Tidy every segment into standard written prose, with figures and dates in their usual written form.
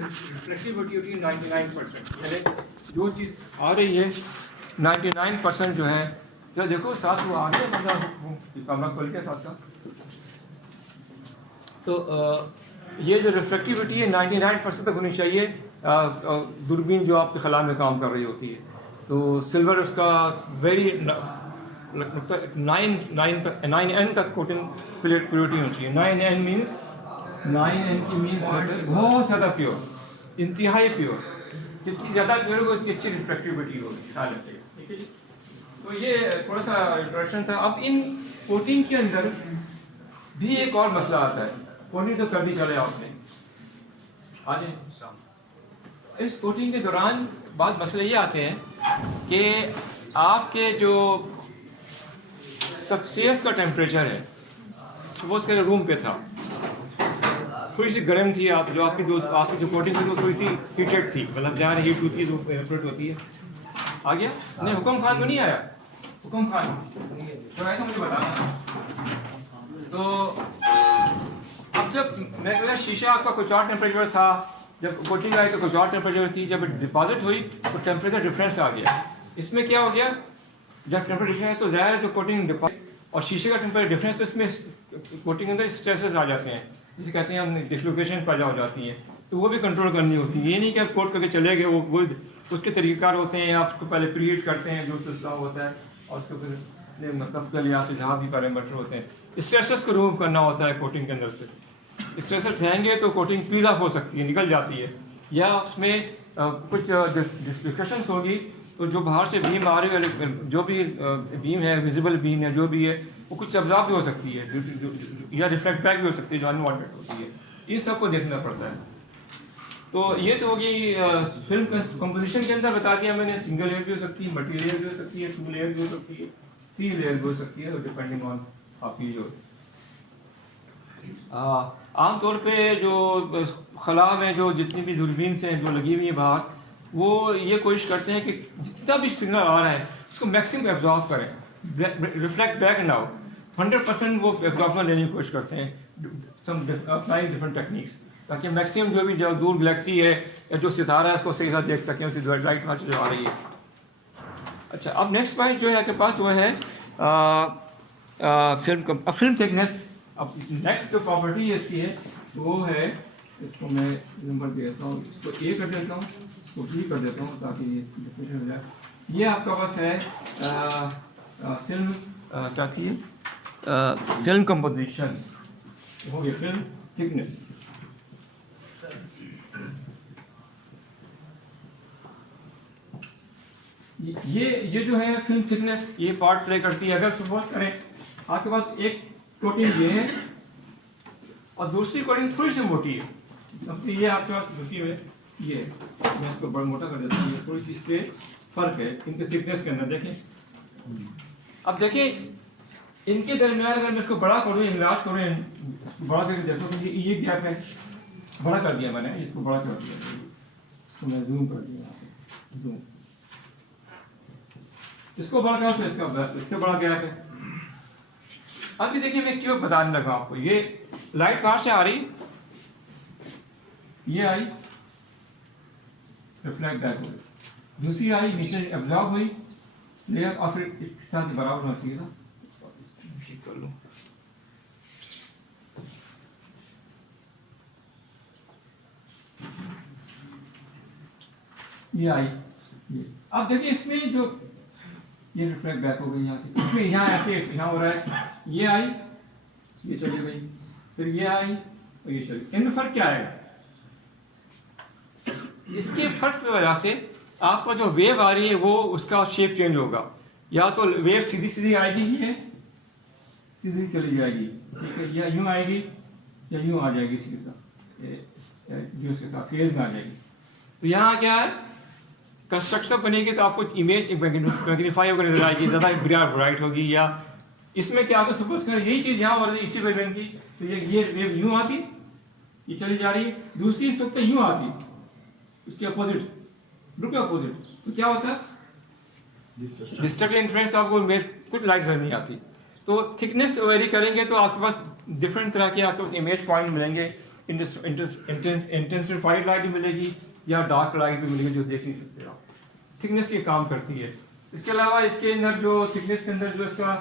Reflectivity होती है 99%, यानी जो चीज़ आ रही है 99% जो है, तो देखो साथ वो आ गया मतलब कैमरा खोल के साथ का, तो ये जो रिफ्लेक्टिविटी है 99% तक होनी चाहिए दूरबीन जो आपके खला में काम कर रही होती है। तो सिल्वर उसका वेरी 9N तक कोटिंग प्योरिटी होनी चाहिए। 9N मीन्स 9N की मीन बहुत ज़्यादा प्योर, इंतहाई प्योर। जितनी ज़्यादा प्योर होगी उतनी अच्छी रिफ्लेक्टिविटी होगी, ख्याल रखिएगा, ठीक है जी। तो ये थोड़ा सा इंट्रोडक्शन था। अब इन कोटिंग के अंदर भी एक और मसला आता है। कोटिंग तो कर दी चले आपने, आज इस कोटिंग के दौरान बाद मसले ये आते हैं कि आपके जो सबसेस का टेम्परेचर है, सपोज के रूम पे था, थोड़ी सी गर्म थी, आप जो आपकी जो कोटिंग थी वो थोड़ी सी हीटेड थी, मतलब जहाँ हीट होती है तो एवपोरेट होती है। आ गया नहीं, हुक्म खान को नहीं आया, हुक्म खान तो आया था, मुझे बताना। तो अब जब मैं बोला शीशा आपका कुछ और टेम्परेचर था, जब कोटिंग आई तो कुछ और टेम्परेचर थी, जब डिपॉजिट हुई तो टेम्परेचर डिफरेंस आ गया। इसमें क्या हो गया, जब टेम्परेचर डिफरेंस है तो ज़ाहिर है जो कोटिंग डिपॉजिट और शीशे का टेम्परेचर डिफरेंस, तो इसमें कोटिंग के अंदर स्ट्रेसेस आ जाते हैं, जिसे कहते हैं हम डिसलोकेशन पैदा हो जाती है। तो वो भी कंट्रोल करनी होती है। ये नहीं कि आप कोट करके चले गए, वो उसके तरीक़ार होते हैं, आप उसको पहले प्रीहीट करते हैं जो सिलसिला होता है, और उसको फिर मतलब के लिहाज से जहाँ भी पैरामीटर होते हैं, स्ट्रेसेस को रिमूव करना होता है कोटिंग के अंदर से। स्ट्रेसेस रहेंगे तो कोटिंग पील ऑफ हो सकती है, निकल जाती है, या उसमें कुछ डिस्कशंस होगी, तो जो बाहर से बीम आ रही है, जो भी बीम है, विजिबल बीम है, जो भी है, वो कुछ अब्जॉर्ब भी हो सकती है, या रिफ्लेक्ट बैक भी हो सकती है, जो अनवांटेड होती है। इन सब को देखना पड़ता है। तो ये तो होगी फिल्म कंपोजिशन के अंदर बता दिया मैंने। सिंगल लेयर भी हो सकती है, मल्टी लेयर भी हो सकती है, 2 लेयर भी हो सकती है, 3 लेयर भी हो सकती है, डिपेंडिंग ऑन आपकी जो आमतौर पे जो खला में जो जितनी भी दूरबीन से जो लगी हुई है बाहर, वो ये कोशिश करते हैं कि जितना भी सिग्नल आ रहा है उसको मैक्सिमम एब्जॉर्ब करें, रिफ्लेक्ट बैक ना हो। 100% वो एब्जॉर्बन लेने की कोशिश करते हैं, अप्लाइंग डिफरेंट टेक्निक्स, ताकि मैक्सिमम जो भी जो दूर गैलेक्सी है या जो सितारा है उसको सही साथ देख सकें, उसकी लाइट वहाँ जो आ रही है। अच्छा, अब नेक्स्ट पॉइंट जो है आपके पास वो है फिल्म थिकनेस। अब नेक्स्ट जो प्रॉपर्टी इसकी है वो है, इसको मैं नंबर दे देता हूँ, इसको ए कर देता हूँ, इसको बी कर देता हूँ, ताकि ये डेफिनेशन हो जाए। ये आपका पास है फिल्म क्या चाहिए, फिल्म कंपोजिशन हो गया, फिल्म थिकनेस। ये जो है फिल्म थिकनेस, ये पार्ट प्ले करती है। अगर सपोज करें आपके पास एक कोटिंग ये है और दूसरी कोटिंग थोड़ी सी मोटी है, सबसे ये आपके पास मोटी है, ये मैं इसको बड़ा मोटा कर देता हूँ, ये थोड़ी सी इस पे फर्क है इनके थिकनेस के अंदर। देखें, अब देखें इनके दरमियान अगर मैं इसको बड़ा करूँ, इनलार्ज करूँ, बड़ा करके देखो तो ये गैप है, बड़ा कर दिया मैंने, इसको बड़ा कर दिया, तो मैं जूम कर दिया, जूम, इसको बड़ा करो तो इससे बड़ा गैप है। अभी देखिए मैं क्यों बताने लगा आपको, ये लाइट कहाँ से आ रही, ये आई रिफ्लेक्ट बैक हो गई, दूसरी आई नीचे एब्जॉर्ब हुई लेयर, और फिर इसके साथ बराबर होना चाहिए था, ठीक कर लो। ये आई, ये अब देखिए इसमें जो ये रिफ्लेक्ट बैक हो गई यहाँ से, इसमें यहाँ ऐसे यहाँ हो रहा है, ये आई, ये चली गई, फिर ये आई और ये चली। इनमें फर्क क्या आएगा, इसके फर्क की वजह से आपको जो वेव आ रही है वो उसका शेप चेंज होगा, या तो वेव सीधी सीधी आएगी, ये सीधी चली जाएगी, ठीक है, या यूं आएगी या यूं आ जाएगी, सीधी जो उसके साथ फेज में आ जाएगी। तो यहाँ क्या है, कंस्ट्रक्शन बनेगी तो आपको इमेज मैग्नीफाई होकर नजर आएगी, ज़्यादा ब्राइट होगी। या इसमें क्या होगा, सपोज कर यही चीज़ यहाँ हो रही है इसी वेवलेंथ की, तो ये वेव यूँ आती, ये चली जा रही है, दूसरी इस वक्त यूँ आती, उसके अपोजिट, ग्रुप के अपोजिट, तो क्या होता है, डिस्ट्रक्टिव इन्फ्लुएंस, आपको कुछ लाइट नजर नहीं आती। तो थिकनेस वेरी करेंगे तो आपके पास डिफरेंट तरह के आपके पास इमेज पॉइंट मिलेंगे, इंटेंसिफाइड लाइट भी मिलेगी या डार्क लाइट भी मिलेगी जो देख नहीं सकते आप। थिकनेस ये काम करती है। इसके अलावा इसके अंदर जो थिकनेस के अंदर जो इसका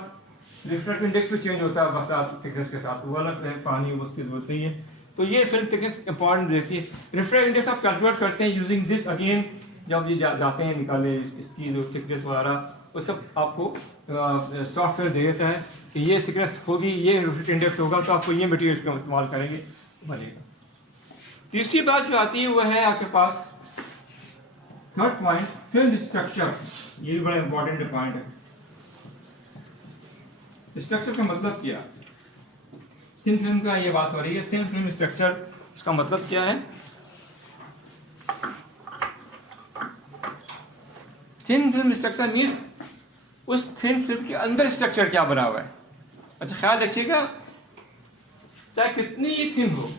रिफ्रैक्टिव इंडेक्स भी चेंज होता है बरसात थिकनेस के साथ, वो अलग है, पानी उसकी जरूरत नहीं है। तो ये फिल्म थिकनेस इंपॉर्टेंट रहती है। रिफ्रैक्टिव इंडेक्स आप कैलकुलेट करते हैं यूजिंग दिस अगेन, जब ये जाते हैं निकाले इसकी जो थिकनेस वगैरह वो सब आपको सॉफ्टवेयर दे देता है कि ये थिकनेस होगी, ये रिफ्रैक्टिव इंडेक्स होगा, तो आपको ये मटेरियल का इस्तेमाल करेंगे बनेगा। तीसरी बात जो आती है वो है आपके पास थर्ड पॉइंट, फिल्म स्ट्रक्चर। ये भी बड़ा इंपॉर्टेंट पॉइंट है। स्ट्रक्चर का मतलब क्या? थिन फिल्म का ये बात हो रही है, थिन फिल्म स्ट्रक्चर, इसका मतलब क्या है? थिन फिल्म स्ट्रक्चर मीन्स उस थिन फिल्म के अंदर स्ट्रक्चर क्या बना हुआ है। अच्छा ख्याल रखिएगा, चाहे कितनी ही थिन हो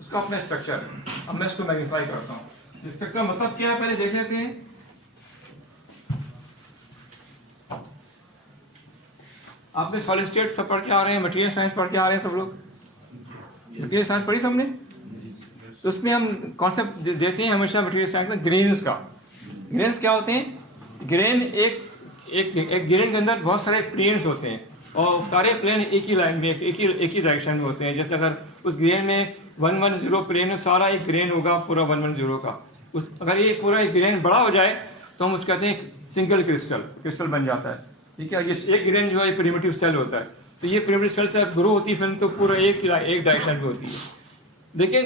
उसका अपना स्ट्रक्चर है। अब मैं इसको मैग्नीफाई करता हूँ। स्ट्रक्चर मतलब क्या है पहले देख लेते हैं। आपने सॉलिड स्टेट सब पढ़ के आ रहे हैं, मटेरियल साइंस पढ़ के आ रहे हैं सब लोग। मटेरियल साइंस पढ़ी सबने? तो उसमें हम कॉन्सेप्ट देते हैं हमेशा मटेरियल साइंस में ग्रेन्स का। ग्रेन्स क्या होते हैं? ग्रेन एक ग्रेन के अंदर बहुत सारे प्लेन्स होते हैं और सारे प्लेन एक ही लाइन में एक ही डायरेक्शन में होते हैं। जैसे अगर उस ग्रेन में 110 प्लेन है, सारा एक ग्रेन होगा पूरा 110 का। अगर ये पूरा एक ग्रेन बड़ा हो जाए तो हम उसको कहते हैं सिंगल क्रिस्टल बन जाता है। ठीक है, ये एक ग्रेन जो है प्रिमिटिव सेल होता है। तो ये प्रिमिटिव सेल से ग्रो होती है फिल्म, तो पूरा एक डायरेक्शन में होती है। लेकिन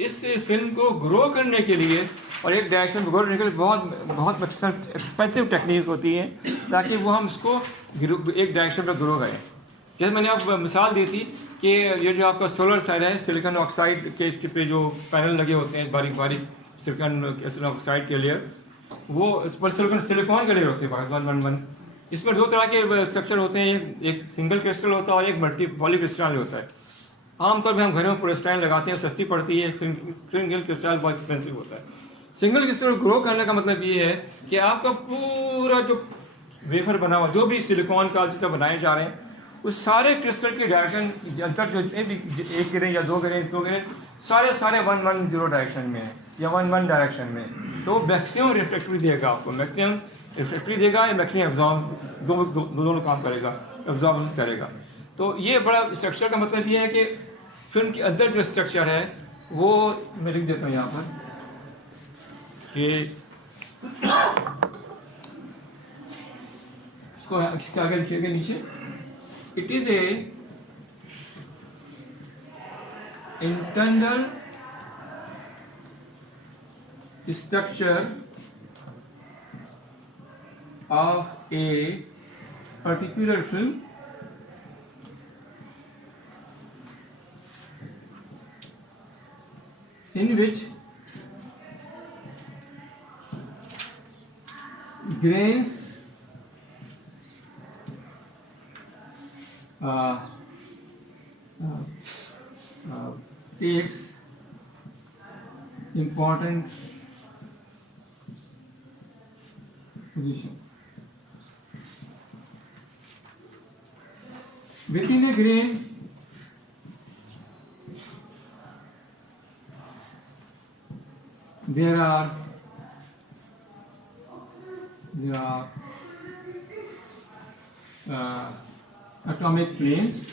इस फिल्म को ग्रो करने के लिए और एक डायरेक्शन में ग्रो करने के लिए बहुत एक्सपेंसिव टेक्निक होती है ताकि वो हम इसको एक डायरेक्शन में ग्रो करें। जैसे मैंने आपको मिसाल दी थी कि ये जो आपका सोलर सेल है, सिलिकॉन ऑक्साइड के इसके पे जो पैनल लगे होते हैं बारीक बारीक सिलिकॉन ऑक्साइड के लेयर, वो इस पर सिलिकॉन के लेयर होते हैं 111। इसमें दो तरह के स्ट्रक्चर होते हैं, एक सिंगल क्रिस्टल होता है और एक मल्टी पॉलीक्रिस्टल होता है। आमतौर पर हम घरों में पोलिस्टाइन लगाते हैं, सस्ती पड़ती है। सिंगल क्रिस्टल बहुत एक्सपेंसिव होता है। सिंगल क्रिस्टल ग्रो करने का मतलब ये है कि आपका पूरा जो वेफर बना हुआ, जो भी सिलिकॉन का जिसे बनाए जा रहे हैं, उस सारे क्रिस्टल के डायरेक्शन अंतर जो एक गिरे या दो गिरे सारे 110 डायरेक्शन में है या 11 डायरेक्शन में। तो मैक्सिमम रिफ्लेक्टिव देगा आपको, मैक्सिमम रिफ्लेक्टिव देगा या मैक्सिमम एब्जॉर्ब, दोनों काम करेगा, एब्जॉर्ब करेगा। तो ये बड़ा स्ट्रक्चर का मतलब ये है कि फिल्म के अंदर जो स्ट्रक्चर है वो मैं लिख देता हूँ यहाँ पर कि इसको आगे लिखिएगा नीचे, it is a internal structure of a particular film in which grains takes important position. Within a grain, there are atomic planes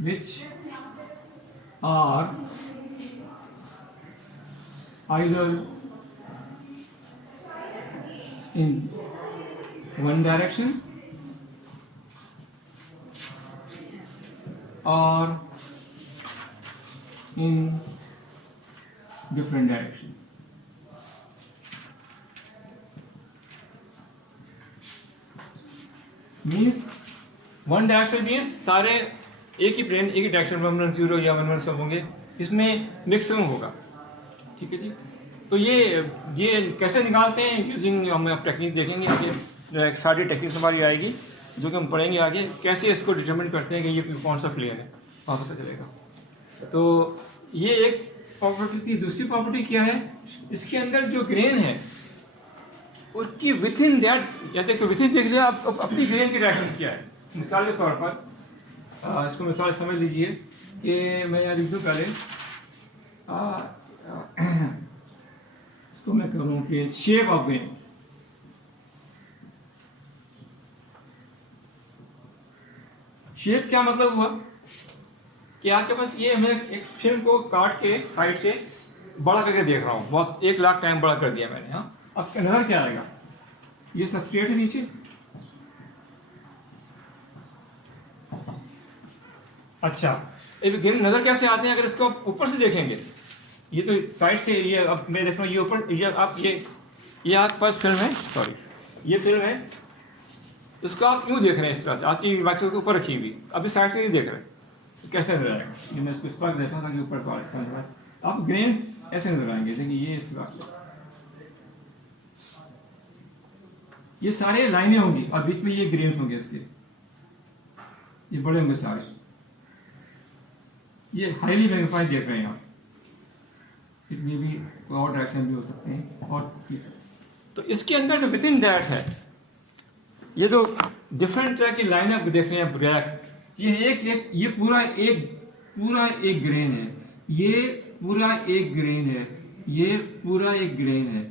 which are either in one direction or in different direction. Means one direction means सारे एक ही plane एक ही direction 110 या 110 सब होंगे, इसमें maximum होगा। ठीक है जी। तो ये कैसे निकालते हैं यूजिंग, हम अब टेक्निक देखेंगे आगे, एक सारी टेक्निक हमारी आएगी जो कि हम पढ़ेंगे आगे, कैसे इसको डिटरमिन करते हैं कि ये कौन सा प्लेन है, वहाँ पता चलेगा। तो ये एक प्रॉपर्टी थी। दूसरी प्रॉपर्टी क्या है, इसके अंदर जो ग्रेन है उसकी विथ इन दैट, या देखो विथ इन देख लिया आप, अपनी ग्रेन की डायरेक्शन क्या है। मिसाल के तौर पर इसको मिसाल समझ लीजिए कि मैं यहाँ लिख दूँ पहले इसको मैं करूँ कि शेप ऑफ ग्रेन। शेप क्या मतलब हुआ कि आपके पास ये मैं एक फिल्म को काट के साइड से बड़ा करके देख रहा हूँ, बहुत 1,00,000 टाइम बड़ा कर दिया मैंने। हाँ, अब नजर क्या आएगा? ये सबस्ट्रेट है नीचे, अच्छा एक नजर कैसे आते हैं अगर इसको आप ऊपर से देखेंगे? ये तो साइड से, ये अब मैं देख रहा हूँ ये ऊपर, ये आप ये आपके पास फिल्म है, सॉरी ये फिल्म है, इसको आप क्यों देख रहे हैं इस तरह से? आपकी माइक्रोस्कोप के ऊपर रखी हुई, अभी साइड से नहीं देख रहे, तो कैसे नजर आएगा? ये मैं इसको इस तरह देखा था कि ऊपर समझ, आप ग्रेन्स ऐसे नजर आएंगे जैसे कि ये इस तरह, ये सारे लाइनें होंगी और बीच में ये ग्रेन्स होंगे इसके, ये बड़े होंगे सारे, ये हाईली मैग्नीफाइड देख रहे हैं आप, इतनी भी और डायरेक्शन भी हो सकते हैं। और तो इसके अंदर जो विद इन दैट है, ये जो डिफरेंट तरह की लाइन आप देख रहे हैं ब्लैक, ये ये पूरा एक ग्रेन है, ये पूरा एक ग्रेन है, ये पूरा एक ग्रेन है,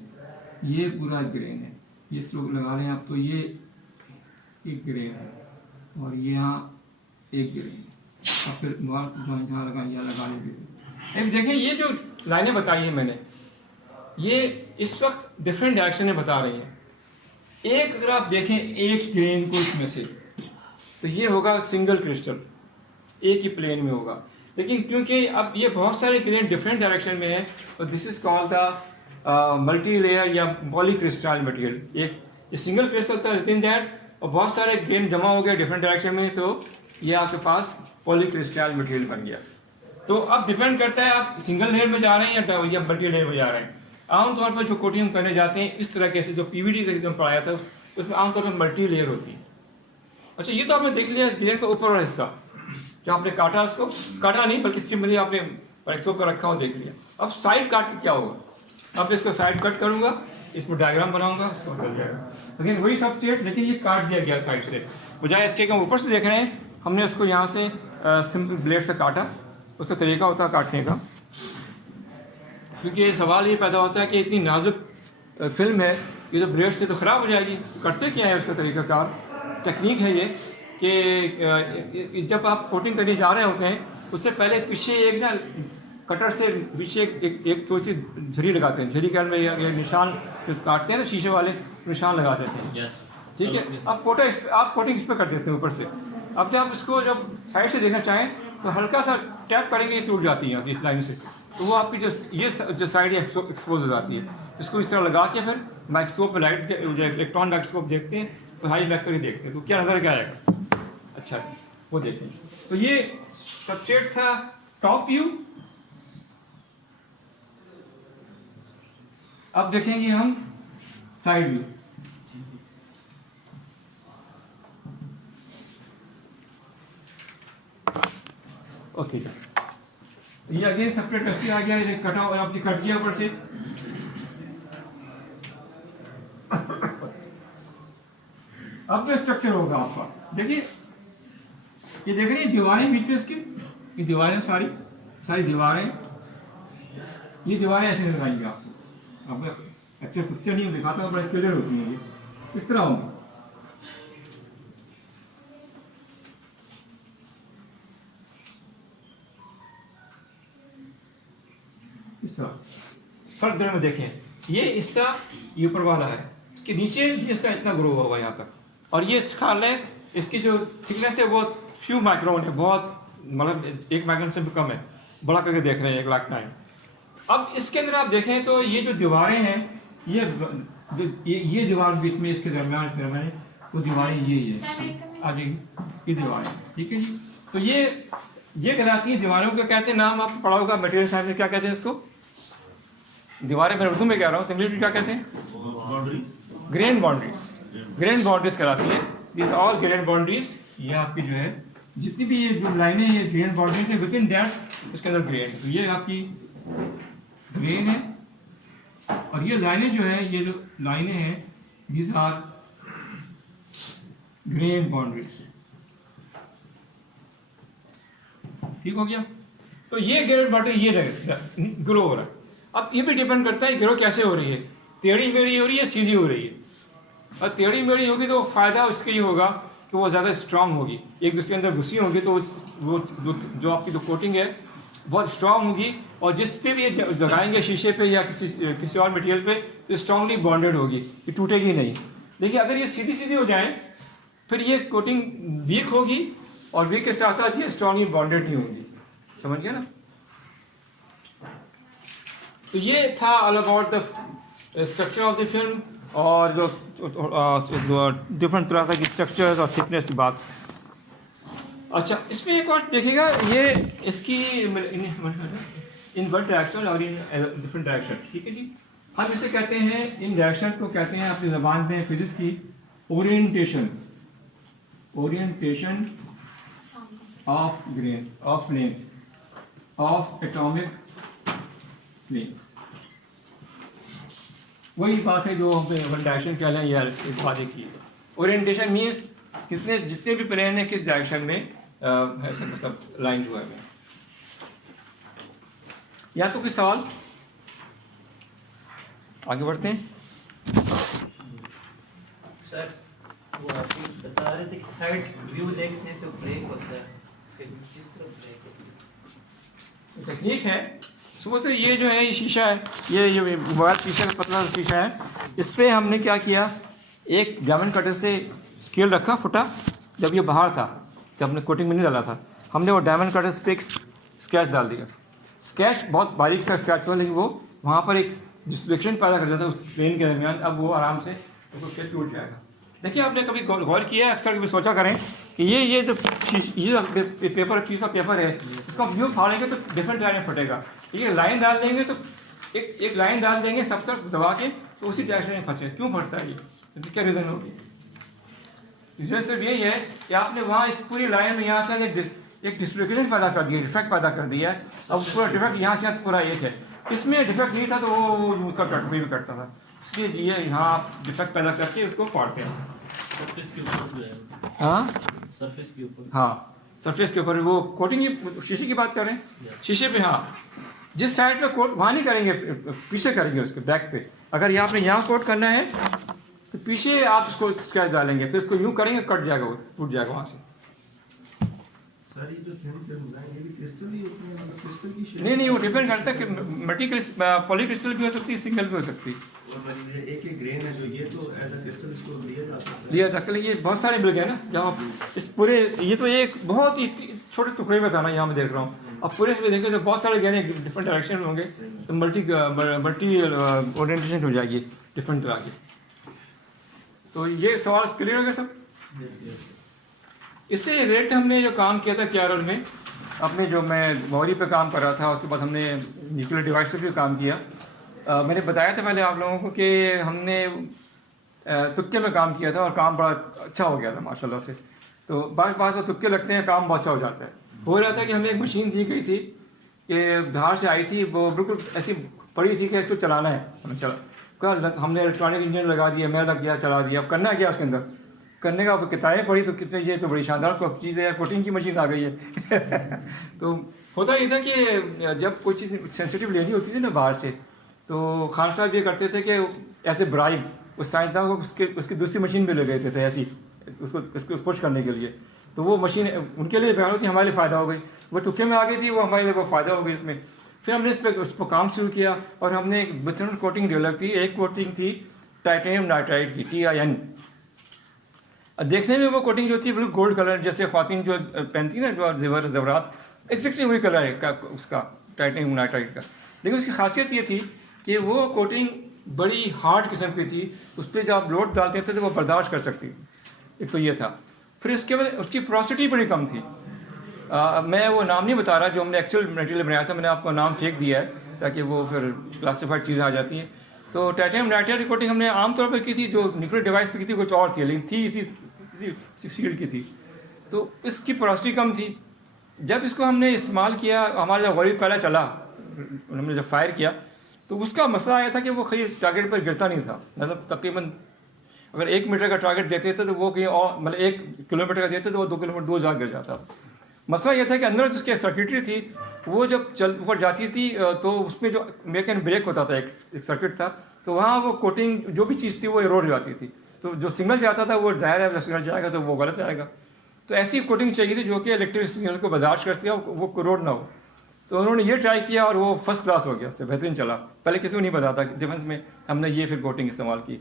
ये पूरा ग्रेन है, ये स्ट्रोक लगा रहे हैं आप तो ये एक ग्रेन है और यहाँ एक ग्रेन, और फिर जहाँ लगा लेंगे। देखें ये जो लाइनें बताई हैं मैंने, ये इस वक्त डिफरेंट डायरेक्शन में बता रही हैं। एक अगर आप देखें एक ग्रेन को इसमें से, तो ये होगा सिंगल क्रिस्टल, एक ही प्लेन में होगा, लेकिन क्योंकि अब ये बहुत सारे ग्रेन डिफरेंट डायरेक्शन में है, तो this is called the multi layer या पॉलीक्रिस्टल मटेरियल। एक सिंगल क्रिस्टल था विद इन दैट, और बहुत सारे ग्रेन जमा हो गए डिफरेंट डायरेक्शन में, तो ये आपके पास पॉलीक्रिस्टल मटेरियल बन गया। तो अब डिपेंड करता है आप सिंगल लेयर में जा रहे हैं या मल्टी लेयर में जा रहे हैं। आमतौर पर जो कोटिंग करने जाते हैं इस तरह के, जो पीवीडी से जो पढ़ाया था उसमें आमतौर पर मल्टी लेयर होती है। अच्छा, ये तो आपने देख लिया इस ग्रेन का ऊपर वाला हिस्सा, जो आपने काटा, उसको काटा नहीं बल्कि सिंपली आपने एक्सो पर रखा और देख लिया। अब साइड काट के क्या होगा? अब इसको साइड कट करूंगा, इसको डायग्राम बनाऊंगा, इसको चल जाएगा, लेकिन वही सबस्ट्रेट, लेकिन ये काट दिया गया साइड से, बजाय इसके हम ऊपर से देख रहे हैं, हमने उसको यहाँ से सिंपल ब्लेड से काटा। उसका तरीका होता है काटने का, क्योंकि ये सवाल ये पैदा होता है कि इतनी नाजुक फिल्म है, ये तो ब्लेड से तो ख़राब हो जाएगी। करते क्या है उसका तरीक़ाकार, टेक्निक है ये कि जब आप कोटिंग करने जा रहे होते हैं उससे पहले पीछे एक ना कटर से पीछे एक थोड़ी सी झरी लगाते हैं, झरी के अंदर ये निशान जो काटते हैं ना शीशे वाले, निशान लगा देते हैं। ठीक है, आप कोटिंग इस पर कर देते हैं ऊपर से। अब जब इसको जब साइड से देखना चाहें तो हल्का सा टैप करेंगे, ये टूट जाती है इस लाइन से, तो वो आपकी जो साइड है एक्सपोज हो जाती है। इसको इस तरह लगा के फिर माइक्रोस्कोप में लाइट इलेक्ट्रॉन माइक्रोस्कोप देखते हैं, तो हाई बैक करके देखते हैं, तो क्या नजर क्या आएगा? अच्छा, वो देखें। तो ये सबस्ट्रेट था टॉप व्यू। अब देखेंगे हम साइड व्यू। ओके, ये अगेन सबस्ट्रेट ऐसे आ गया, ये कटा और आपने कट किया ऊपर से। अब जो स्ट्रक्चर होगा आपका, देखिए ये देख रहे हैं दीवारें बीच में इसकी, ये दीवारें सारी दीवारें, ये दीवारें ऐसे नजर आएंगी आपको। अब एक्चुअल पिक्चर नहीं दिखाता, बड़ा क्लियर होती है, ये इस तरह होंगी। इस तरह फर्क दोनों में देखें, ये हिस्सा ये ऊपर वाला है, इसके नीचे ये हिस्सा इतना ग्रो हुआ यहाँ तक, और ये ख्याल है इसकी जो थिकनेस है वो फ्यू माइक्रोन है, बहुत मतलब 1 माइक्रोन से भी कम है। बड़ा करके देख रहे हैं 1,00,000 टाइम। अब इसके अंदर आप देखें तो ये जो दीवारें हैं, ये दीवार बीच में इसके दरमियान वो दीवारें ये है आगे ये दीवारें, ठीक है जी। तो ये कहलाती है दीवारों को, कहते हैं नाम आप पढ़ा होगा मटेरियल साइंस में, क्या कहते हैं इसको? दीवारें मैं उर्दू में कह रहा हूँ, इंग्लिश में क्या कहते हैं? Grain boundaries. ग्रेन बाउंड्रीज कहलाती है, दिस ऑल ग्रेन बाउंड्रीज। ये आपकी जो है जितनी भी ये जो लाइनें ये ग्रेन बाउंड्रीज है, विद इन दैट उसके अंदर ग्रेन, तो ये आपकी ग्रेन है। और ये लाइनें जो है, ये जो लाइनें हैं, दीज आर ग्रेन बाउंड्रीज। ठीक हो गया। तो ये ग्रेड वाटर ये ग्रो हो रहा है। अब ये भी डिपेंड करता है ग्रो कैसे हो रही है, टेढ़ी मेढ़ी हो रही है, सीधी हो रही है। और टेढ़ी मेढ़ी होगी तो फ़ायदा उसका ये होगा कि वो ज़्यादा स्ट्रांग होगी, एक दूसरे के अंदर घुसी होगी, तो वो जो आपकी जो कोटिंग है बहुत स्ट्रांग होगी, और जिस पे भी ये लगाएंगे शीशे पे या किसी और मटेरियल पे तो स्ट्रांगली बॉन्डेड होगी, ये टूटेगी नहीं। देखिए अगर ये सीधी सीधी हो जाए फिर ये कोटिंग वीक होगी, और वीक के साथ साथ ये स्ट्रांगली बॉन्डेड नहीं होगी। समझ गया ना? तो ये था all about the structure of the film, और जो डिफरेंट तरह की स्ट्रक्चर्स और थिकनेस की बात। अच्छा, इसमें एक और देखिएगा, ये इसकी इन वन डायरेक्शन और इन डिफरेंट डायरेक्शन, ठीक है जी। हम इसे कहते हैं, इन डायरेक्शन को कहते हैं अपनी ज़बान में फिजिक्स की orientation, orientation of grain of plane of atomic plane. वही बात है जो हमें वन डायरेक्शन कह लें या वादे की। ओरिएंटेशन मीन्स कितने जितने भी प्लेन है किस डायरेक्शन में सब लाइन हुआ है। या तो कोई सवाल, आगे बढ़ते हैं। सर वो आप बता रहे थे कि साइड व्यू देखने से ब्रेक होता है, फिर किस तरह ब्रेक होता है? टेक्निक है सुबह से। ये जो है ये शीशा है, ये मोबाइल शीशा का पतला शीशा है, इस पर हमने क्या किया, एक डायमंड कटर से स्केल रखा फुटा, जब ये बाहर था, जब हमने कोटिंग में नहीं डाला था, हमने वो डायमंड कटर पे एक स्केच डाल दिया। स्केच बहुत बारीक सा स्केच हुआ, लेकिन वो वहाँ पर एक डिस्ट्रैक्शन पैदा कर देता है उस प्लेन के दरमियान। अब वो आराम से उसको स्केच टूट जाएगा। देखिए आपने कभी गौर किया है, अक्सर कभी सोचा करें कि ये जो पेपर पीस ऑफ पेपर है, इसको हम यूँ फाड़ेंगे तो डिफरेंट लाइन में फटेगा। ये लाइन डाल देंगे तो एक लाइन डाल देंगे सब तरफ दबा के, तो उसी डायरेक्शन में फंसे। क्यों फटता है ये, तो क्या रीज़न होगी? रीज़न सिर्फ यही है कि आपने वहाँ इस पूरी लाइन में यहाँ से एक डिस्ट्रीब्यूशन पैदा कर दिया, डिफेक्ट पैदा कर दिया है। अब पूरा डिफेक्ट यहाँ से पूरा एक है, इसमें डिफेक्ट नहीं था तो वो उसका कट भी कटता था, इसलिए ये यहाँ आप डिफेक्ट पैदा करके उसको फाड़ते हैं। सरफेस के ऊपर जो है, हाँ सरफेस के ऊपर, हाँ सरफेस के ऊपर वो कोटिंग की, शीशे की बात कर रहे हैं, शीशे पे। हाँ, जिस साइड पे कोट वहाँ नहीं करेंगे, पीछे करेंगे उसके बैक पे। अगर ये आपने यहाँ कोट करना है तो पीछे आप उसको स्केच डालेंगे, फिर उसको यूँ करेंगे, कट जाएगा, वो टूट जाएगा वहाँ से। सर ये जो थिन फिल्म है ये भी क्रिस्टल ही होती है, मतलब क्रिस्टल की शेप? नहीं, वो डिपेंड करता है कि मल्टी पॉली क्रिस्टल भी हो सकती है, सिंगल भी हो सकती है। और ये एक ग्रेन है जो ये तो एज अ क्रिस्टल इसको लिया जा सकता है। लिया जा सकता है, ये बहुत सारे मिल गए ना, जहाँ इस पूरे, ये तो एक बहुत ही छोटे टुकड़े में था ना, यहाँ मैं देख रहा हूँ। अब पूरे से देखें तो बहुत सारे गहने डिफरेंट डायरेक्शन में होंगे, तो मल्टी ओरिएंटेशन हो जाएगी डिफरेंट तरह की। तो ये सवाल क्लियर हो गया सब? इससे रिलेटेड हमने जो काम किया था KRL में, अपने जो मैं मॉरी पे काम कर रहा था, उसके बाद हमने न्यूक्लियर डिवाइस पे भी काम किया। मैंने बताया था पहले आप लोगों को कि हमने तुक्के में काम किया था और काम बड़ा अच्छा हो गया था माशाल्लाह से। तो बार तो तुक्के लगते हैं, काम बहुत अच्छा हो जाता है। हो रहा था कि हमें एक मशीन दी गई थी कि बाहर से आई थी, वो बिल्कुल ऐसी पड़ी थी कि इसको चलाना है, हमें चला, हमने इलेक्ट्रॉनिक इंजन लगा दिया, मैं लग गया, चला दिया। अब करना क्या उसके अंदर, करने का किताबें पढ़ी तो कितने, ये तो बड़ी शानदार चीज़ है, कोटिंग की मशीन आ गई है। तो होता ये था कि जब कोई चीज़ सेंसिटिव लेनी होती थी ना बाहर से, तो खान साहब ये करते थे कि ऐसे ब्राइब उस साइंसदान को उसकी दूसरी मशीन भी ले लेते थे ऐसी, उसको पुश करने के लिए। तो वो मशीन उनके लिए बेकार होती, हमारे लिए फ़ायदा हो गई। वो तुक्के में आ गई थी, वो हमारे लिए वो फ़ायदा हो गई इसमें। फिर हमने उस पर काम शुरू किया और हमने एक डिफरेंट कोटिंग डेवलप की। एक कोटिंग थी टाइटेनियम नाइट्राइड की, TIN। देखने में वो कोटिंग जो थी बिल्कुल गोल्ड कलर, जैसे ख्वातीन जो पहनती ना, जो ज़ेवरात, एक्जैक्टली वही कलर है उसका, टाइटेनियम नाइट्राइड का। लेकिन उसकी खासियत ये थी कि वो कोटिंग बड़ी हार्ड किस्म की थी, उस पर जब आप लोड डालते थे तो वो बर्दाश्त कर सकती। एक तो ये था। फिर उसके बाद उसकी पोरोसिटी बड़ी कम थी। मैं वो नाम नहीं बता रहा जो हमने एक्चुअल मटेरियल बनाया था, मैंने आपको नाम फेंक दिया है ताकि वो फिर क्लासिफाइड चीज़ें आ जाती हैं। तो टाइटेनियम नाइट्राइड की कोटिंग हमने आमतौर पर की थी, जो न्यूक्लियर डिवाइस पर की थी कुछ और थी, लेकिन थी इसी फील्ड की थी। तो इसकी पोरोसिटी कम थी। जब इसको हमने इस्तेमाल किया, हमारा जब गरीब पहला चला, हमने जब फायर किया, तो उसका मसला आया था कि वो कहीं टारगेट पर गिरता नहीं था। मतलब तकरीबन अगर 1 मीटर का टारगेट देते थे तो वो कहीं और, मतलब 1 किलोमीटर का देते तो वो 2 किलोमीटर दूर जा गिर जाता। मसला ये था कि अंदर जिसके सर्किटरी थी वो जब चल ऊपर जाती थी तो उसमें जो मेक एंड ब्रेक होता था, एक सर्किट था, तो वहाँ वो कोटिंग जो भी चीज़ थी वो इरोड हो जाती थी। तो जो सिग्नल जाता था वो जाहिर है, जब सिग्नल जाएगा तो वो गलत जाएगा। तो ऐसी कोटिंग चाहिए थी जो कि इलेक्ट्रिक सिग्नल को बर्दाश्त करती है, वो कोरोड ना हो। तो उन्होंने ये ट्राई किया और वो फर्स्ट क्लास हो गया, उससे बेहतरीन चला। पहले किसी को नहीं पता था, डिफेंस में हमने ये फिर कोटिंग इस्तेमाल की।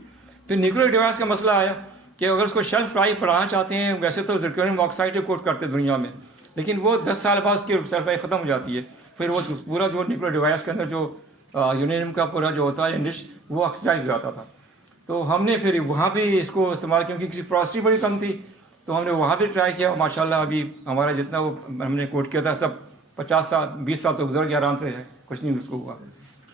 फिर न्यूक्लियर डिवाइस का मसला आया कि अगर उसको शेल्फ लाइफ बढ़ाना चाहते हैं, वैसे तो जिरकोनियम ऑक्साइड कोट करते हैं दुनिया में, लेकिन वो 10 साल बाद उसकी शेल्फ लाइफ ख़त्म हो जाती है। फिर वो पूरा जो न्यूक्लियर डिवाइस के अंदर जो यूरेनियम का पूरा जो होता है इंडिश, वो ऑक्सीडाइज हो जाता था। तो हमने फिर वहाँ भी इसको इस्तेमाल, क्योंकि किसी प्रोसिटी बड़ी कम थी, तो हमने वहाँ भी ट्राई किया। माशाल्लाह अभी हमारा जितना वो हमने कोट किया था सब 50 साल 20 साल तो गुजर गया आराम से है, कुछ नहीं उसको हुआ।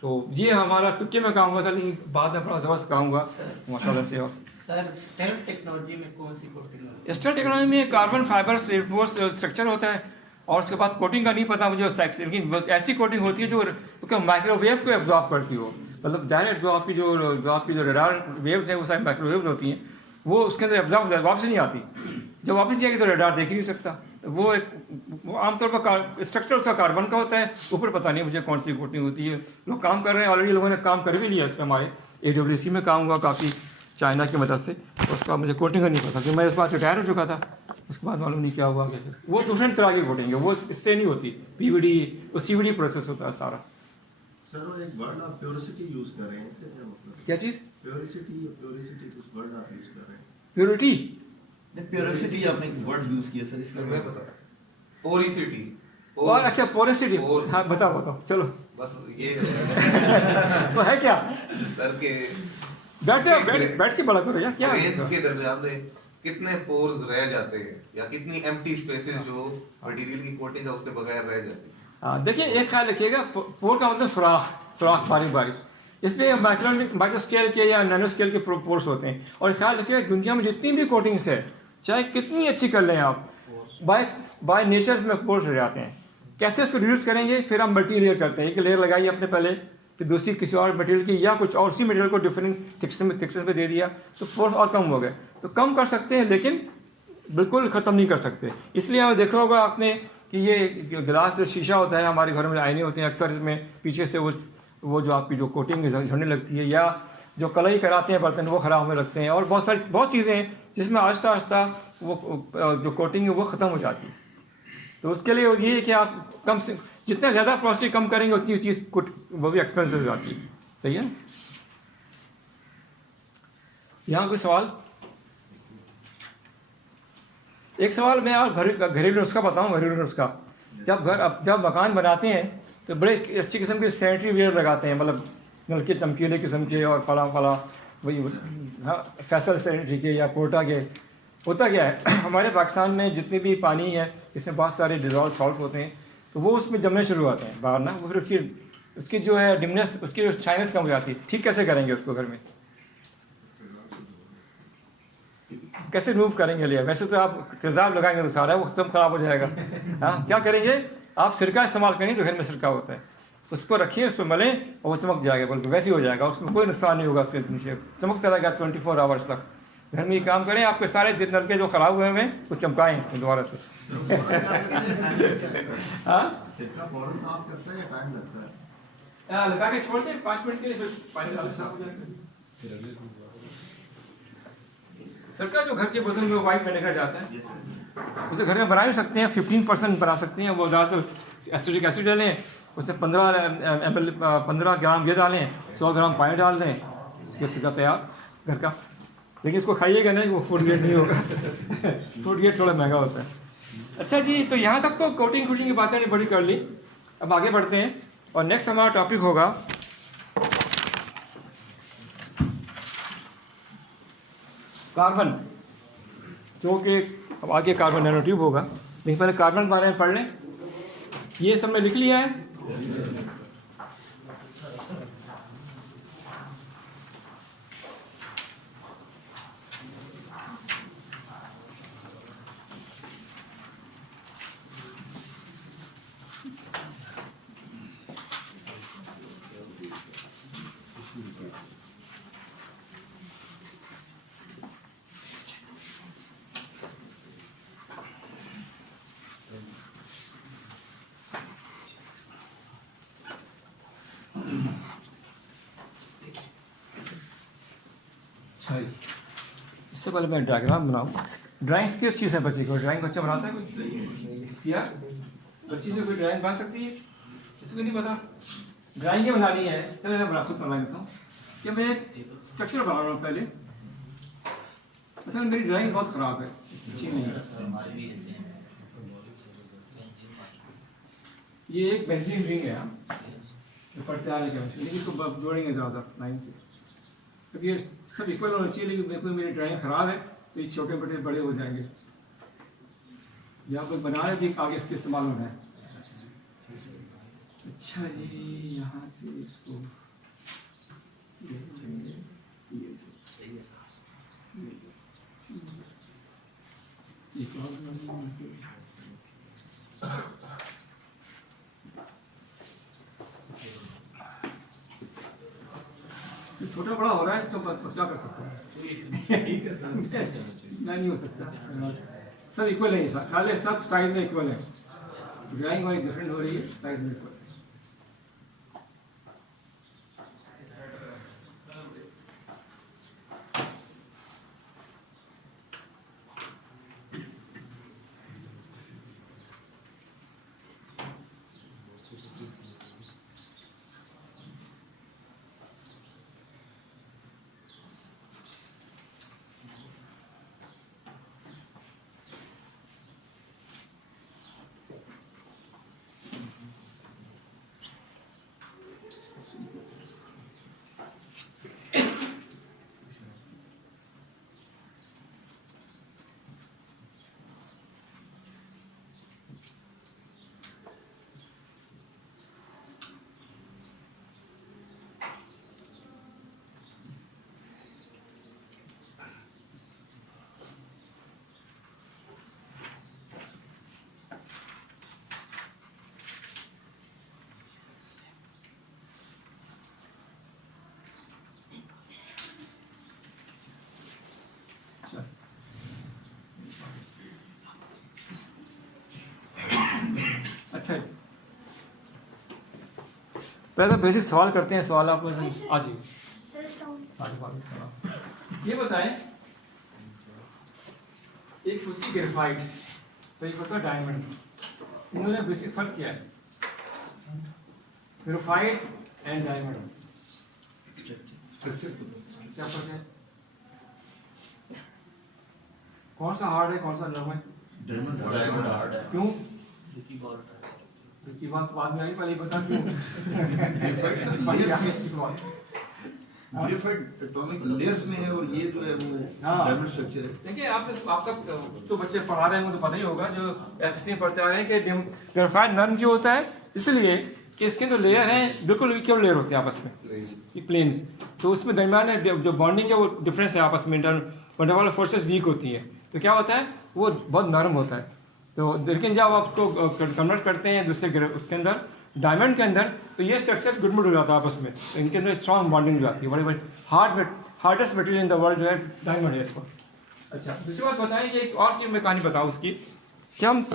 तो ये हमारा टुक्के में काम हुआ था, लेकिन बाद में बड़ा ज़बरदस्त काम हुआ माशाल्लाह से। और सर स्टेम टेक्नोलॉजी में कौन सी कोटिंग है? स्टेल टेक्नोलॉजी में कार्बन फाइबर रेनफोर्स स्ट्रक्चर होता है, और उसके बाद कोटिंग का नहीं पता मुझे सेक्स, लेकिन ऐसी कोटिंग होती है जो माइक्रोवेव को एब्जॉर्ब करती हो। मतलब जाहिर जो आपकी जो रेडार वेव्स हैं वो सारी माइक्रोवेव्स होती हैं, वो उसके अंदर एब्जॉर्ब वापस नहीं आती। जब वापस जाएगी तो रेडार देख ही नहीं सकता। वो आमतौर पर स्ट्रक्चर उसका कार्बन का होता है, ऊपर पता नहीं मुझे कौन सी कोटिंग होती है। लोग काम कर रहे हैं, ऑलरेडी लोगों ने काम कर भी लिया इस पर। हमारे AWC में काम हुआ काफ़ी चाइना की मदद से, उसका मुझे कोटिंग का नहीं पता कि मैं इस बात रिटायर हो चुका था, उसके बाद मालूम नहीं क्या हुआ क्या। फिर वो दूसरे तरह की कोटिंग है, वो इससे नहीं होती। PVD वो CVD प्रोसेस होता है सारा। सर वो एक वर्ड आप प्योरिसिटी यूज कर रहे हैं, इसका क्या मतलब? क्या चीज़? प्योरिसिटी कुछ वर्ड आप यूज कर रहे हैं। प्योरिटी? प्योरिसिटी आपने एक वर्ड यूज किया सर, इसका मैं बता पोरिसिटी और अच्छा पोरेसिटी, हाँ बताओ चलो। बस ये वो है क्या? सर के बैठ के बड़ा करो यार, क्या रेंज के दरमियान में कितने पोर्स रह जाते हैं या कितनी एम्प्टी स्पेसेस जो मटेरियल की कोटिंग है उसके बगैर रह जाती है। हाँ देखिए, एक ख्याल रखिएगा, पोर का मतलब सुराख बारीक बारीक। इसमें माइक्रो स्केल के या नैनो स्केल के पोर्स होते हैं। और ख्याल रखिएगा दुनिया में जितनी भी कोटिंग्स है, चाहे कितनी अच्छी कर लें आप, बाय नेचर में पोर्स रह जाते हैं। कैसे इसको रिड्यूस करेंगे? फिर आप मल्टी लेयर करते हैं, एक लेयर लगाइए अपने पहले, फिर दूसरी किसी और मटेरियल की या कुछ और सी मटेरियल को डिफरेंट थिकनेस में दे दिया, तो फोर्स और कम हो गए। तो कम कर सकते हैं लेकिन बिल्कुल ख़त्म नहीं कर सकते। इसलिए आप देखा होगा आपने कि ये गिलास जो शीशा होता है, हमारे घर में आईने होते हैं, अक्सर इसमें पीछे से वो जो आपकी जो कोटिंग झड़ने लगती है, या जो कलई कराते हैं बर्तन वो ख़राब होने लगते हैं, और बहुत चीज़ें हैं जिसमें आहिस्ता आहिस्ता वो जो कोटिंग है वो ख़त्म हो जाती है। तो उसके लिए ये है कि आप कम से जितना ज़्यादा प्लास्टिक कम करेंगे उतनी चीज़ वो भी एक्सपेंसिव हो जाती है। सही है? यहाँ कोई सवाल? एक सवाल मैं और घरेलू नुस्खा बताऊँ। घरेलू नुस्खा, जब मकान बनाते हैं तो बड़े अच्छी किस्म के सैनिटरी वेयर लगाते हैं, मतलब नलके चमकीले किस्म के और फला वही हाँ फैसल सैनिटरी के या कोटा के। होता क्या है हमारे पाकिस्तान में जितने भी पानी है इसमें बहुत सारे डिजॉल्व सॉल्ट होते हैं, तो वो उसमें जमने शुरू होते हैं बाहर ना, वो फिर उसकी जो है डिमनेस, उसकी जो शाइनेस कम हो जाती है। ठीक कैसे करेंगे उसको घर में? कैसे रिमूव करेंगे लिया? वैसे तो आप तेज़ाब लगाएंगे तो सारा वो सब खराब हो जाएगा। हाँ क्या करेंगे आप? सिरका इस्तेमाल करेंगे, जो घर में सिरका होता है उसको रखिए, उस पर मलें और वो चमक जाएगा, बिल्कुल वैसे ही हो जाएगा, उसमें कोई नुकसान नहीं होगा, उसके नीचे चमकता रहेगा 24 आवर्स तक। घर में ये काम करें, आपके सारे नलके जो खराब हुए हैं वो चमकाएं दोबारा से। हाँ सिरका फौरन साफ करता है या टाइम लगता है? लगा के छोड़ दें 5 मिनट के लिए, फिर पानी डाल साफ हो जाएगा। सिरका जो घर के बोतल में वाइट विनेगर जाता है, उसे घर में बना ही सकते हैं, 15% बना सकते हैं। वो ज़्यादा से एसिटिक एसिड डालें, उससे 15 ग्राम ये डालें, 100 ग्राम पानी डाल दें, इसके सिरका तैयार घर का। लेकिन इसको खाइएगा नहीं, वो फूड ग्रेड नहीं होगा। फूड ग्रेड थोड़ा महंगा होता है। अच्छा जी, तो यहाँ तक तो कोटिंग की बातें बड़ी कर ली। अब आगे बढ़ते हैं और नेक्स्ट हमारा टॉपिक होगा कार्बन, जो कि अब आगे कार्बन नैनो ट्यूब होगा, लेकिन पहले कार्बन के बारे में पढ़ लें। ये सब मैं लिख लिया है। अच्छा जी, इससे पहले मैं डायग्राम बनाऊँ। ड्राइंग्स की अच्छी से बच्चे को ड्राइंग बच्चा बनाता है कोई सिया बच्ची से कोई ड्राइंग बना सकती है? किसी को नहीं पता ड्राइंग क्या बनानी है? चलो मैं खुद बना लेता हूँ कि मैं एक स्ट्रक्चर बना रहा हूँ पहले। असल में मेरी ड्राइंग बहुत ख़राब है, अच्छी नहीं है। ये एक बेंजीन रिंग है जो पढ़ते आ रहे हैं, लेकिन इसको जोड़ेंगे ज़्यादा लाइन से क्योंकि ये सब इक्वल होना चाहिए। लेकिन मेरी ड्राइंग ख़राब है तो ये छोटे बड़े बड़े हो जाएंगे। यहाँ पर बना रहे भी आगे इसके इस्तेमाल होना है। अच्छा जी, यहाँ से इसको छोटा बड़ा हो रहा है, इसका क्या कर सकते हैं? नहीं हो सकता, सब इक्वल है, खाली सब साइज में इक्वल है। ड्राइंग वाइज डिफरेंट हो रही है, साइज में इक्वल। अच्छा, पहले तो बेसिक सवाल करते हैं। सवाल आप आज ये बताएं, एक होती ग्रेफाइट तो एक होता है डायमंड, इन्होंने बेसिक फर्क किया है ग्रेफाइट एंड डायमंड। क्या फर्क है? कौन सा हार्ड है, कौन सा नरम है? डायमंड हार्ड है। क्यों? की बात बाद में आई, पहले बता क्यों? ग्रेफाइट एटॉमिक लेयर्स में है और ये जो है वो डायमंड स्ट्रक्चर है। देखिए आप सब तो बच्चे पढ़ा रहे हैं, उनको तो पता ही होगा, जो एफएससी में पढ़ते आ रहे हैं कि ग्रेफाइट नरम क्यों होता है? इसलिए कि इसके जो लेयर हैं बिल्कुल इक्वल लेयर होते हैं आपस में, ये प्लेन्स। तो उसमें दरमियान जो बॉन्डिंग है वो डिफरेंस है आपस में, इंटरनल फोर्सेस वीक होती हैं, तो क्या होता है वो बहुत नरम होता है। तो लेकिन जब आप उसको कन्वर्ट करते हैं दूसरे उसके अंदर, डायमंड के अंदर, तो ये स्ट्रक्चर गुडमुड हो जाता है आपस में, तो इनके अंदर स्ट्रॉन्ग बॉन्डिंग जाती है। बड़े बड़े hardest material in the world जो है डायमंड है इसको। अच्छा, दूसरी बात बताएं कि एक और चीज़ मैं कहानी बताऊँ उसकी, कि हम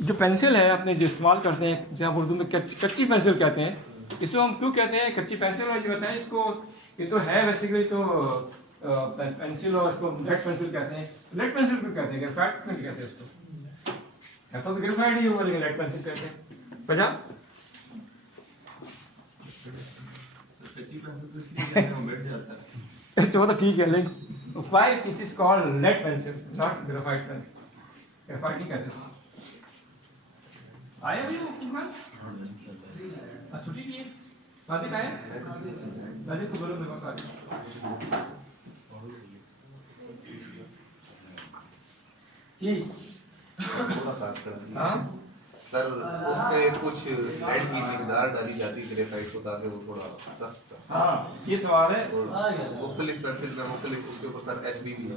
जो पेंसिल है अपने जो इस्तेमाल करते हैं, जैसे आप उर्दू में कच्ची पेंसिल कहते हैं, इसको हम क्यों कहते हैं कच्ची पेंसिल? और ये बताएं इसको, ये तो है बेसिकली तो पेंसिल, और इसको लेड पेंसिल कहते हैं। लेड पेंसिल क्यों कहते हैं, ग्रेफाइट क्यों कहते हैं इसको? तो ग्रेफाइट ही होगा, लेकिन लेड पेंसिल कहते हैं। वजह तो वो तो ठीक है, लेकिन why it is called lead pencil not graphite pencil? Graphite ही कहते हैं। आए अभी वो कुमार छुट्टी की है, शादी का है, शादी को बोलो मेरे पास आ जाओ। ठीक, थोड़ा सा हाँ सर, उसमें कुछ ऐड की मिकदार डाली जाती है ग्रेफाइट को, ताकि वो थोड़ा सख्त सा। हाँ, ये सवाल है। मुख्तलिफ पेंसिल में मुख्तलिफ उसके ऊपर सर एचबी भी है।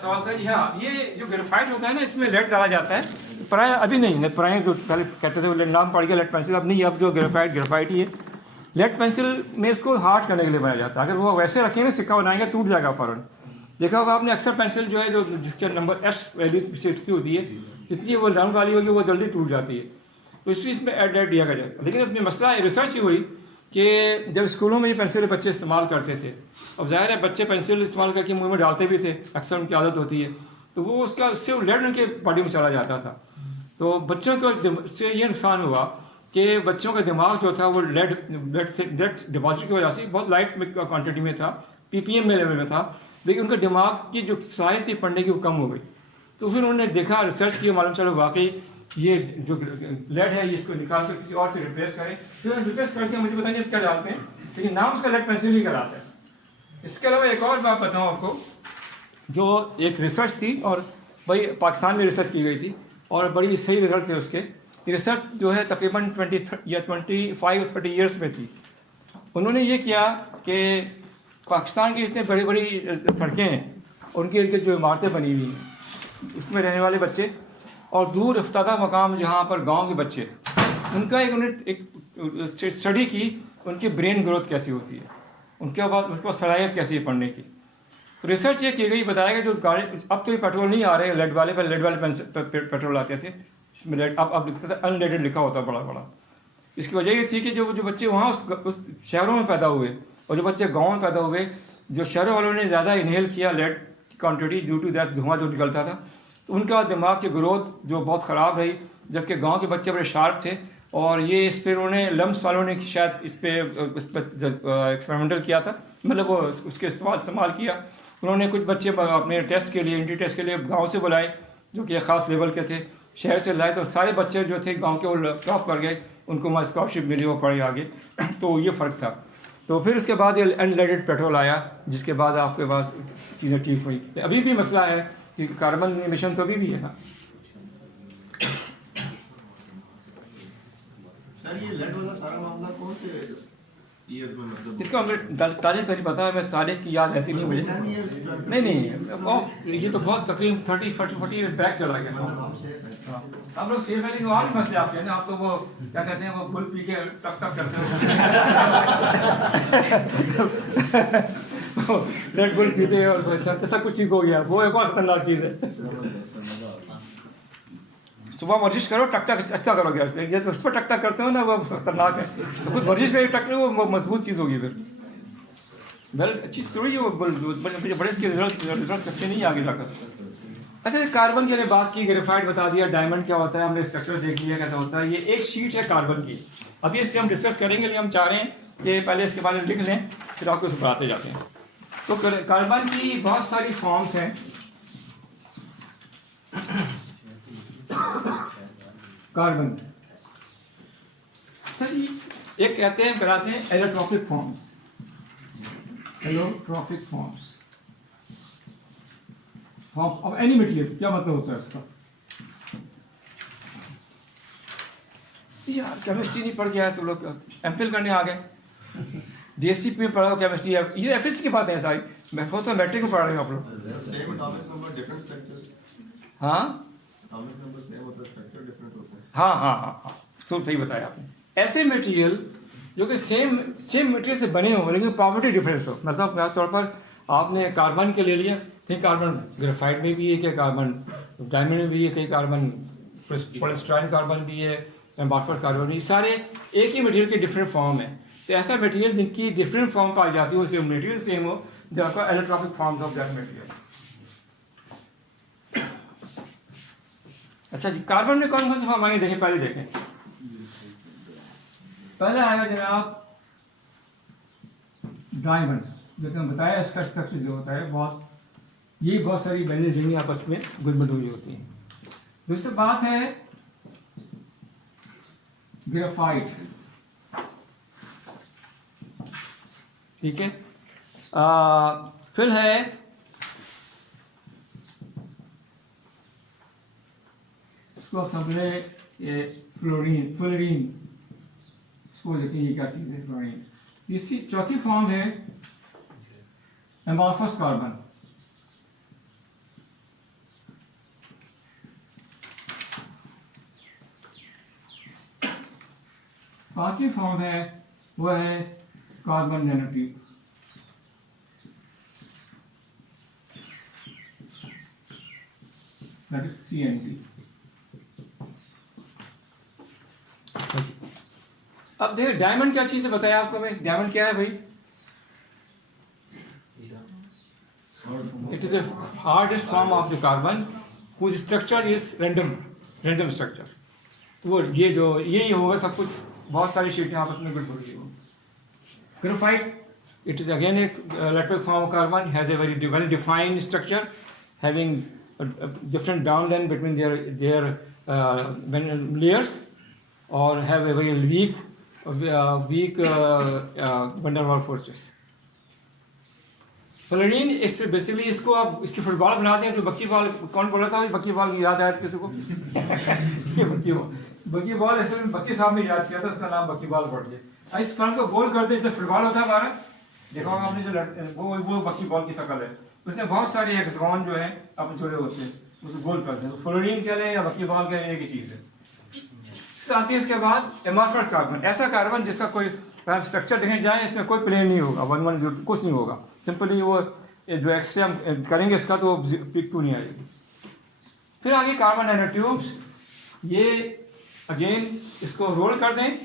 सवाल था जी। हाँ, ये जो ग्रेफाइट होता है ना, इसमें लेड डाला जाता है पुराने अभी नहीं है, पुराने जो पहले कहते थे वो नाम पड़ गया लेड पेंसिल, अब नहीं, अब जो ग्रेफाइट ही है। लेड पेंसिल में इसको हार्ड करने के लिए बनाया जाता है, अगर वो वैसे रखेंगे सिक्का बनाएंगे टूट जाएगा फ़ौरन। देखा होगा आपने अक्सर पेंसिल जो है जो जिसके नंबर एस वैल्यू की होती है, जितनी वो राउंड वाली होगी वो जल्दी टूट जाती है, तो इसलिए इसमें एड दिया गया। लेकिन अपनी मसला रिसर्च ही हुई कि जब स्कूलों में ये पेंसिल बच्चे इस्तेमाल करते थे, अब जाहिर है बच्चे पेंसिल इस्तेमाल करके मुंह में डालते भी थे, अक्सर उनकी आदत होती है, तो वो उससे लेड उनके बॉडी में चला जाता था। तो बच्चों को इससे ये नुकसान हुआ कि बच्चों का दिमाग जो था वो लेड डिपॉजिट की वजह से बहुत लाइट क्वांटिटी में था, ppm में लेवल में था, लेकिन उनका दिमाग की जो साइज थी पढ़ने की वो कम हो गई। तो फिर उन्होंने देखा, रिसर्च किया, मालूम चलो वाकई ये जो लेड है इसको निकाल कर किसी और से रिप्लेस करें। फिर रिप्लेस करके मुझे पता नहीं क्या डालते हैं, लेकिन नाम उसका लेड पेंसिल ही कराता है। इसके अलावा एक और बात बताऊँ आपको, जो एक रिसर्च थी और भाई पाकिस्तान में रिसर्च की गई थी और बड़ी सही रिजल्ट थे उसके। रिसर्च जो है तकरीबन 25 और 30 ईयर्स में थी। उन्होंने ये किया कि पाकिस्तान की इतने बड़ी बड़ी सड़कें हैं, उनके इर्द जो इमारतें बनी हुई हैं, उसमें रहने वाले बच्चे और दूर अफ्तादा मकाम जहाँ पर गांव के बच्चे, उनका एक स्टडी की, उनकी ब्रेन ग्रोथ कैसी होती है, उनके बाद उनको सलाहियत कैसी है पढ़ने की। तो रिसर्च ये की गई, बताया गया जो गाड़ी, अब तो ये पेट्रोल नहीं आ रहे लेड वाले, पहले लेड वाले पेट्रोल आते थे, इसमें लेड अब लिखता था अनलेडेड लिखा होता बड़ा बड़ा। इसकी वजह ये थी कि जो बच्चे वहाँ उस शहरों में पैदा हुए और जो बच्चे गाँव में पैदा हुए, जो शहरों वालों ने ज़्यादा इनहेल किया lead quantity, due to that धुआं जो निकलता था, तो उनका दिमाग की ग्रोथ जो बहुत ख़राब रही, जबकि गांव के बच्चे बड़े शार्प थे। और ये इस पर उन्होंने लम्स वालों ने शायद इस पर एक्सपेरिमेंटल किया था, मतलब वो उसके इस्तेमाल किया। उन्होंने कुछ बच्चे अपने टेस्ट के लिए, एंट्री टेस्ट के लिए गांव से बुलाए जो कि एक ख़ास लेवल के थे, शहर से लाए, तो सारे बच्चे जो थे गांव के वो टॉप कर गए, उनको वहाँ स्कॉलरशिप मिली, वो पढ़े आगे। तो ये फ़र्क था। तो फिर उसके बाद ये अनलेडेड पेट्रोल आया, जिसके बाद आपके पास चीज़ें ठीक हुई। अभी भी मसला है कि कार्बन एमिशन तो अभी भी है ना। सर ये लेड वाला सारा मामला कौन से ईयर में, मतलब इसका हमें तारीख नहीं पता है, मैं तारीख की याद रहती नहीं मुझे। नहीं, ये तो बहुत तकरीबन 30-40 ईयर बैक चला गया। आप लोग सेफ वैली और मसले आपके हैं ना, आप तो वो क्या कहते हैं, वो गुल पी के टक टक करते हो रेड बुल पीते और सब कुछ ठीक हो गया, वो एक और खतरनाक चीज़ है। सुबह वर्जिश करो, टक टक अच्छा करोगे, ये तो उस पर टक टक करते हो ना, वो खतरनाक है। तो खुद वर्जिश में टक वो मजबूत चीज़ होगी। फिर वेल अच्छी स्टोरी है वो, बड़े इसके रिजल्ट अच्छे नहीं आगे जाकर। अच्छा, कार्बन के लिए बात की, ग्रेफाइट बता दिया, डायमंड क्या होता है हमने स्ट्रक्चर देख लिया कैसा होता है। ये एक शीट है कार्बन की, अभी इस पर हम डिस्कस करेंगे, लेकिन हम चाह रहे हैं कि पहले इसके बारे में लिख लें, फिर आपको सुनाते जाते हैं। तो कार्बन की बहुत सारी फॉर्म्स हैं। कार्बन एक कहते हैं, कराते हैं allotropic forms. Allotropic forms of any material, क्या मतलब होता है इसका? यार केमिस्ट्री नहीं पढ़ गया है सब लोग, एमफिल करने आ गए। डीएससी में पढ़ा केमिस्ट्री, ये एफिक्स की बात है सारी, मैं तो मैट्रिक में पढ़ रहे हैं आप लोग। Same atomic number different structure, हाँ एटॉमिक नंबर सेम होता है, स्ट्रक्चर डिफरेंट होता है। हाँ, तो सही बताया आपने। ऐसे मटेरियल जो कि सेम मटेरियल से बने हों लेकिन प्रॉपर्टी डिफरेंस हो, मतलब खास तौर पर आपने कार्बन के ले लिया, कहीं कार्बन ग्रेफाइट में भी है, क्या कार्बन डायमंड में भी है, कहीं कार्बन पॉलिस्टाइन कार्बन भी है, एम्बार्फर कार्बन भी, सारे एक ही मटेरियल के डिफरेंट फॉर्म है। तो ऐसा मटेरियल जिनकी डिफरेंट फॉर्म पाई जाती है, उससे मटेरियल सेम हो, जो आपका allotropic forms of that material. अच्छा जी, कार्बन में कौन कौन से फॉर्म आएंगे देखें, पहले देखें। पहले आएगा जनाब डायमंड, जो कि हम बताया इसका स्ट्रक्चर जो होता है बहुत, ये बहुत सारी बहनें जमी आपस में गुलबद हुई होती हैं। दूसरी बात है ग्रेफाइट, ठीक है। फिर है इसको समझे ये फ्लोरीन, इसको देखिए ये क्या चीज़ है, फ्लोरीन। इसकी चौथी फॉर्म है एम्बॉर्फस कार्बन। बाकी फॉर्म है वो है carbon nanotube. That is CNT। अब देखिए डायमंड क्या चीज़ है बताया आपको मैं, डायमंड क्या है भाई? It is a hardest form of the carbon whose structure is random structure। तो वो ये जो यही होगा सब कुछ, बहुत सारी शीटें आपस में गड़बड़ हुई हो। Graphite, it is again a electric form of carbon, has a very well defined structure, having a different downline between their layers, or have a very weak van der Waals forces। Fluorine इससे basically इसको आप इसकी football बना दें तो बक्की ball, कौन बोला था बक्की बॉल की याद आया किसी को? ये बक्की बॉल ऐसे में बक्की साहब ने याद किया था, उसका नाम बक्की बॉल पड़ गया। इस फल को गोल कर दे जैसे फुटबॉल होता है हमारा, देखो आपने जो वो बक्की बॉल की शक्ल है, उसमें बहुत सारे हेक्सागोन जो है अब जुड़े होते हैं, उसे गोल कर दें। फ्लोरीन कह लें या बक्की बॉल कह लें, एक ही चीज़ है। आती है इसके बाद एमॉर्फस कार्बन, ऐसा कार्बन जिसका कोई स्ट्रक्चर देखने जाए इसमें कोई प्लेन नहीं होगा, 110 कुछ नहीं होगा, सिंपली वो जो एक्स से हम करेंगे इसका तो पिक 2 नहीं आएगी। फिर आगे कार्बन नैनोट्यूब्स, ये अगेन इसको रोल कर दें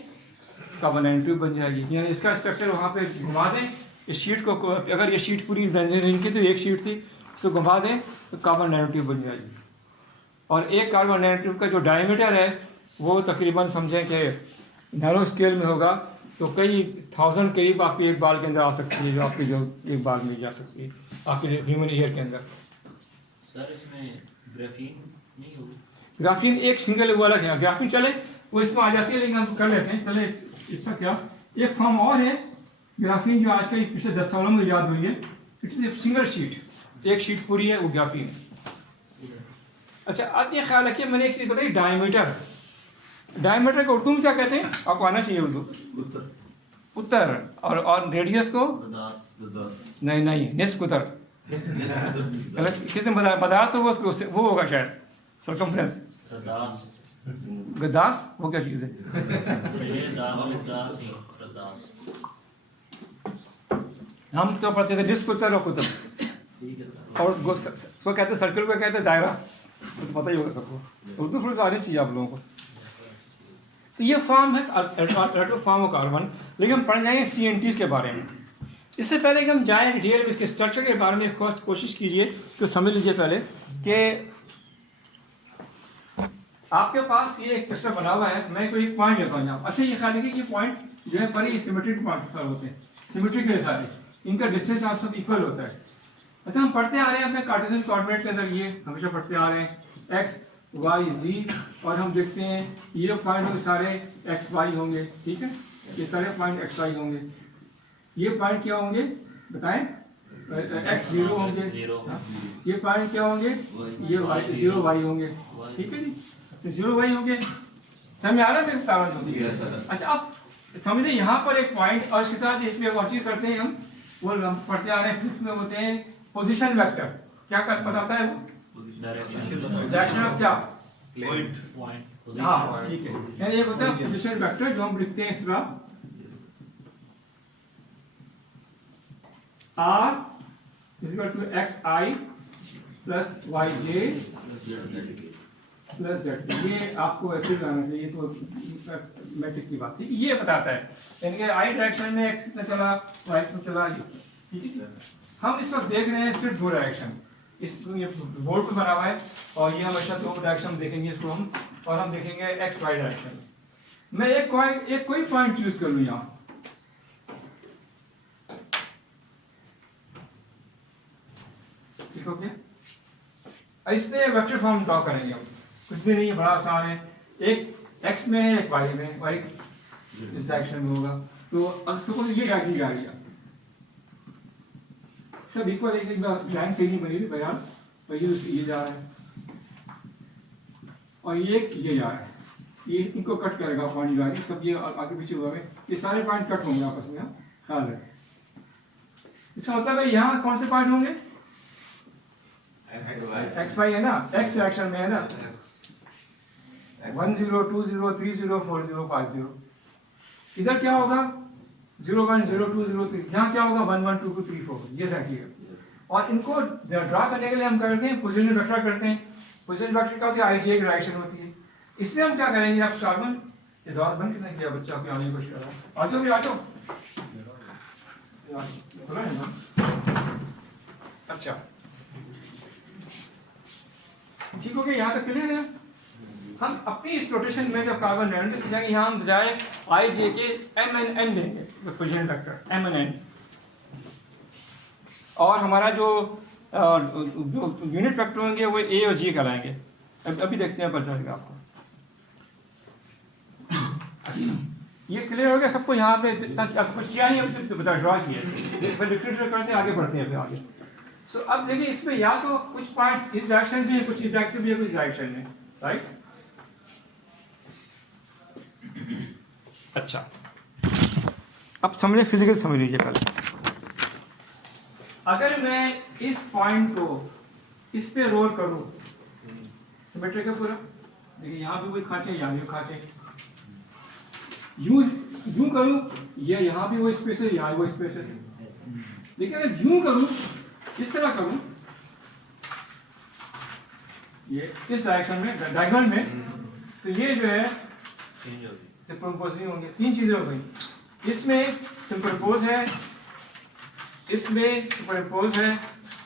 कार्बन नैनोट्यूब बन जाएगी, यानी इसका स्ट्रक्चर वहाँ पे घुमा दें। इस शीट को अगर ये शीट पूरी बेंजीन की तो एक शीट थी, इसको घुमा दें तो कार्बन नैनोट्यूब बन जाएगी। और एक कार्बन नैनोट्यूब का जो डायमीटर है वो तकरीबन समझें कि नैरो स्केल में होगा तो कई 1000 करीब आपकी एक बाल के अंदर आ सकती है, जो आपकी जो एक बाल में जा सकती है आपके ह्यूमन ईयर के अंदर। सर इसमें ग्राफीन नहीं होगी? ग्राफीन एक सिंगल वो अलग है, ग्राफीन चले वो इसमें आ जाती है, लेकिन हम कर लेते हैं। चले इसका क्या एक फॉर्म और है ग्राफीन जो आजकल पिछले 10 सालों में याद हुई है, it is a single sheet, एक शीट पूरी है वो ग्राफीन है। अच्छा आप ये ख्याल रखिए, मैंने एक चीज़ बताई, डायमीटर, डायमीटर को उर्दू में क्या कहते हैं? आपको आना चाहिए उर्दू। उत्तर। और रेडियस को नहीं निस्फ उत्तर, किसने बताया तो वो होगा शायद सर्कमफ्रेंस। गद्दास वो क्या चीज़ है? हम तो पढ़ते थे निस्फ उत्तर और कुतुब, और वो कहते सर्कल को कहते दायरा, तो पता ही होगा सबको, उर्दू थोड़ी आनी चाहिए आप लोगों को। तो ये फॉर्म है एटॉमिक फॉर्म ऑफ कार्बन। लेकिन हम पढ़ जाएंगे CNTs के बारे में। इससे पहले कि हम जाएँ डिटेल में इसके स्ट्रक्चर के बारे में कोशिश कीजिए तो समझ लीजिए पहले कि आपके पास ये एक स्ट्रक्चर बना हुआ है। मैं कोई एक पॉइंट लेता हूँ यहाँ। अच्छा ये ख्याल है कि ये पॉइंट जो है पर ये सिमेट्रिक पॉइंट होते हैं, सिमेट्रिक के सारे इनका डिस्टेंस आप सब इक्वल होता है। अच्छा हम पढ़ते आ रहे हैं अपने कार्टेशियन कोऑर्डिनेट के अंदर, ये हमेशा पढ़ते आ रहे हैं x y z, और हम देखते हैं ये पॉइंट होंगे सारे x y होंगे, ठीक है, ये सारे पॉइंट x y होंगे। ये पॉइंट क्या होंगे बताएं? x 0 होंगे, ये पॉइंट क्या होंगे? ये y 0 y होंगे, ठीक है जी, 0 y होंगे। समझ आ रहा है मेरे कारण? अच्छा अब समझे यहाँ पर एक पॉइंट और इसके साथ इसमें और चीज करते हैं हम, वो हम पढ़ते आ रहे हैं फिजिक्स में होते हैं पोजीशन वेक्टर। क्या बताता है वो? डायरेक्शन ऑफ क्या? पॉइंट। हाँ ठीक है, यानी एक होता है पोजीशन वेक्टर जो हम लिखते हैं इस तरह r = xi + yj + z। ये आपको ऐसे जाना चाहिए, तो मैट्रिक की बात थी। ये बताता है यानी कि i डायरेक्शन में x कितना चला, y कितना चला, ठीक है। हम इस वक्त देख रहे हैं सिर्फ 2 डायरेक्शन, इस ये बोर्ड पे बना हुआ है, और ये हमेशा 2 डायरेक्शन देखेंगे इसको हम, और हम देखेंगे x y डायरेक्शन। मैं एक कोई पॉइंट चूज कर लूँ यहाँ, ठीक हो गया। इस पे वेक्टर फॉर्म ड्रॉ करेंगे हम, कुछ भी नहीं है, बड़ा आसान है। एक x में एक y में, y इस डायरेक्शन में होगा, तो अब सपोज ये डायरेक्शन जा रही है, सब इक्वल है, लाइन सही नहीं बनी थी बयान, और ये जा रहा है और ये जा रहा है, ये इनको कट करेगा पॉइंट जा रही है, सब ये आगे पीछे हुआ है, ये सारे पॉइंट कट होंगे आपस में, ख्याल है। इसका मतलब है यहाँ कौन से पॉइंट होंगे? एक्स वाई है ना, एक्स डायरेक्शन में है ना, 10 20 30 40 50। इधर क्या होगा 0 1 0 2 0 3, यहाँ क्या होगा 1 1 2 2 3 4, ये देखिएगा। और इनको ड्रा करने के लिए हम करते हैं पोजीशन वेक्टर करते हैं। पोजीशन वेक्टर क्या होती है, IJ की डायरेक्शन होती है। इसमें हम क्या करेंगे, आप कार्बन ये द्वार बंद किसने किया, बच्चा को आने की कोशिश कर रहा है, आ जाओ भी आ जाओ। समझ रहे हैं ना? अच्छा ठीक हो गया, यहाँ तक क्लियर है। हम अपनी इस रोटेशन में जब कार्बन रेंडर जाएंगे, यहाँ हम बजाय IJ के MNN देंगे पोजीशन वेक्टर MNN, और हमारा जो यूनिट वेक्टर होंगे वो A और G कहलाएंगे। अभी देखते हैं, पता चलेगा आपको। ये क्लियर हो गया सबको यहाँ पे, आपको कुछ किया नहीं, हमसे बता ड्रॉ किया लिटरेचर करते हैं, आगे बढ़ते हैं फिर आगे। सो अब देखिए इसमें या तो कुछ पॉइंट्स इस डायरेक्शन में है, कुछ इस डायरेक्शन में है, कुछ डायरेक्शन में, राइट। अच्छा अब समझे, फिजिकल समझ लीजिए पहले। अगर मैं इस पॉइंट को इस पे रोल करूं, सिमेट्रिक है पूरा, देखिए यहाँ पे कोई खाते, यहाँ भी खाते, यूं करूं, ये यहाँ भी वो स्पेस है, यहाँ वो स्पेस है। देखिए अगर यूं करूं, इस तरह करूं, ये इस डायरेक्शन में डायगोनल में, तो ये जो है सुपरइम्पोज नहीं होंगे। तीन चीजें हो गई, इसमें सुपरइम्पोज है, इसमें सुपरइम्पोज है,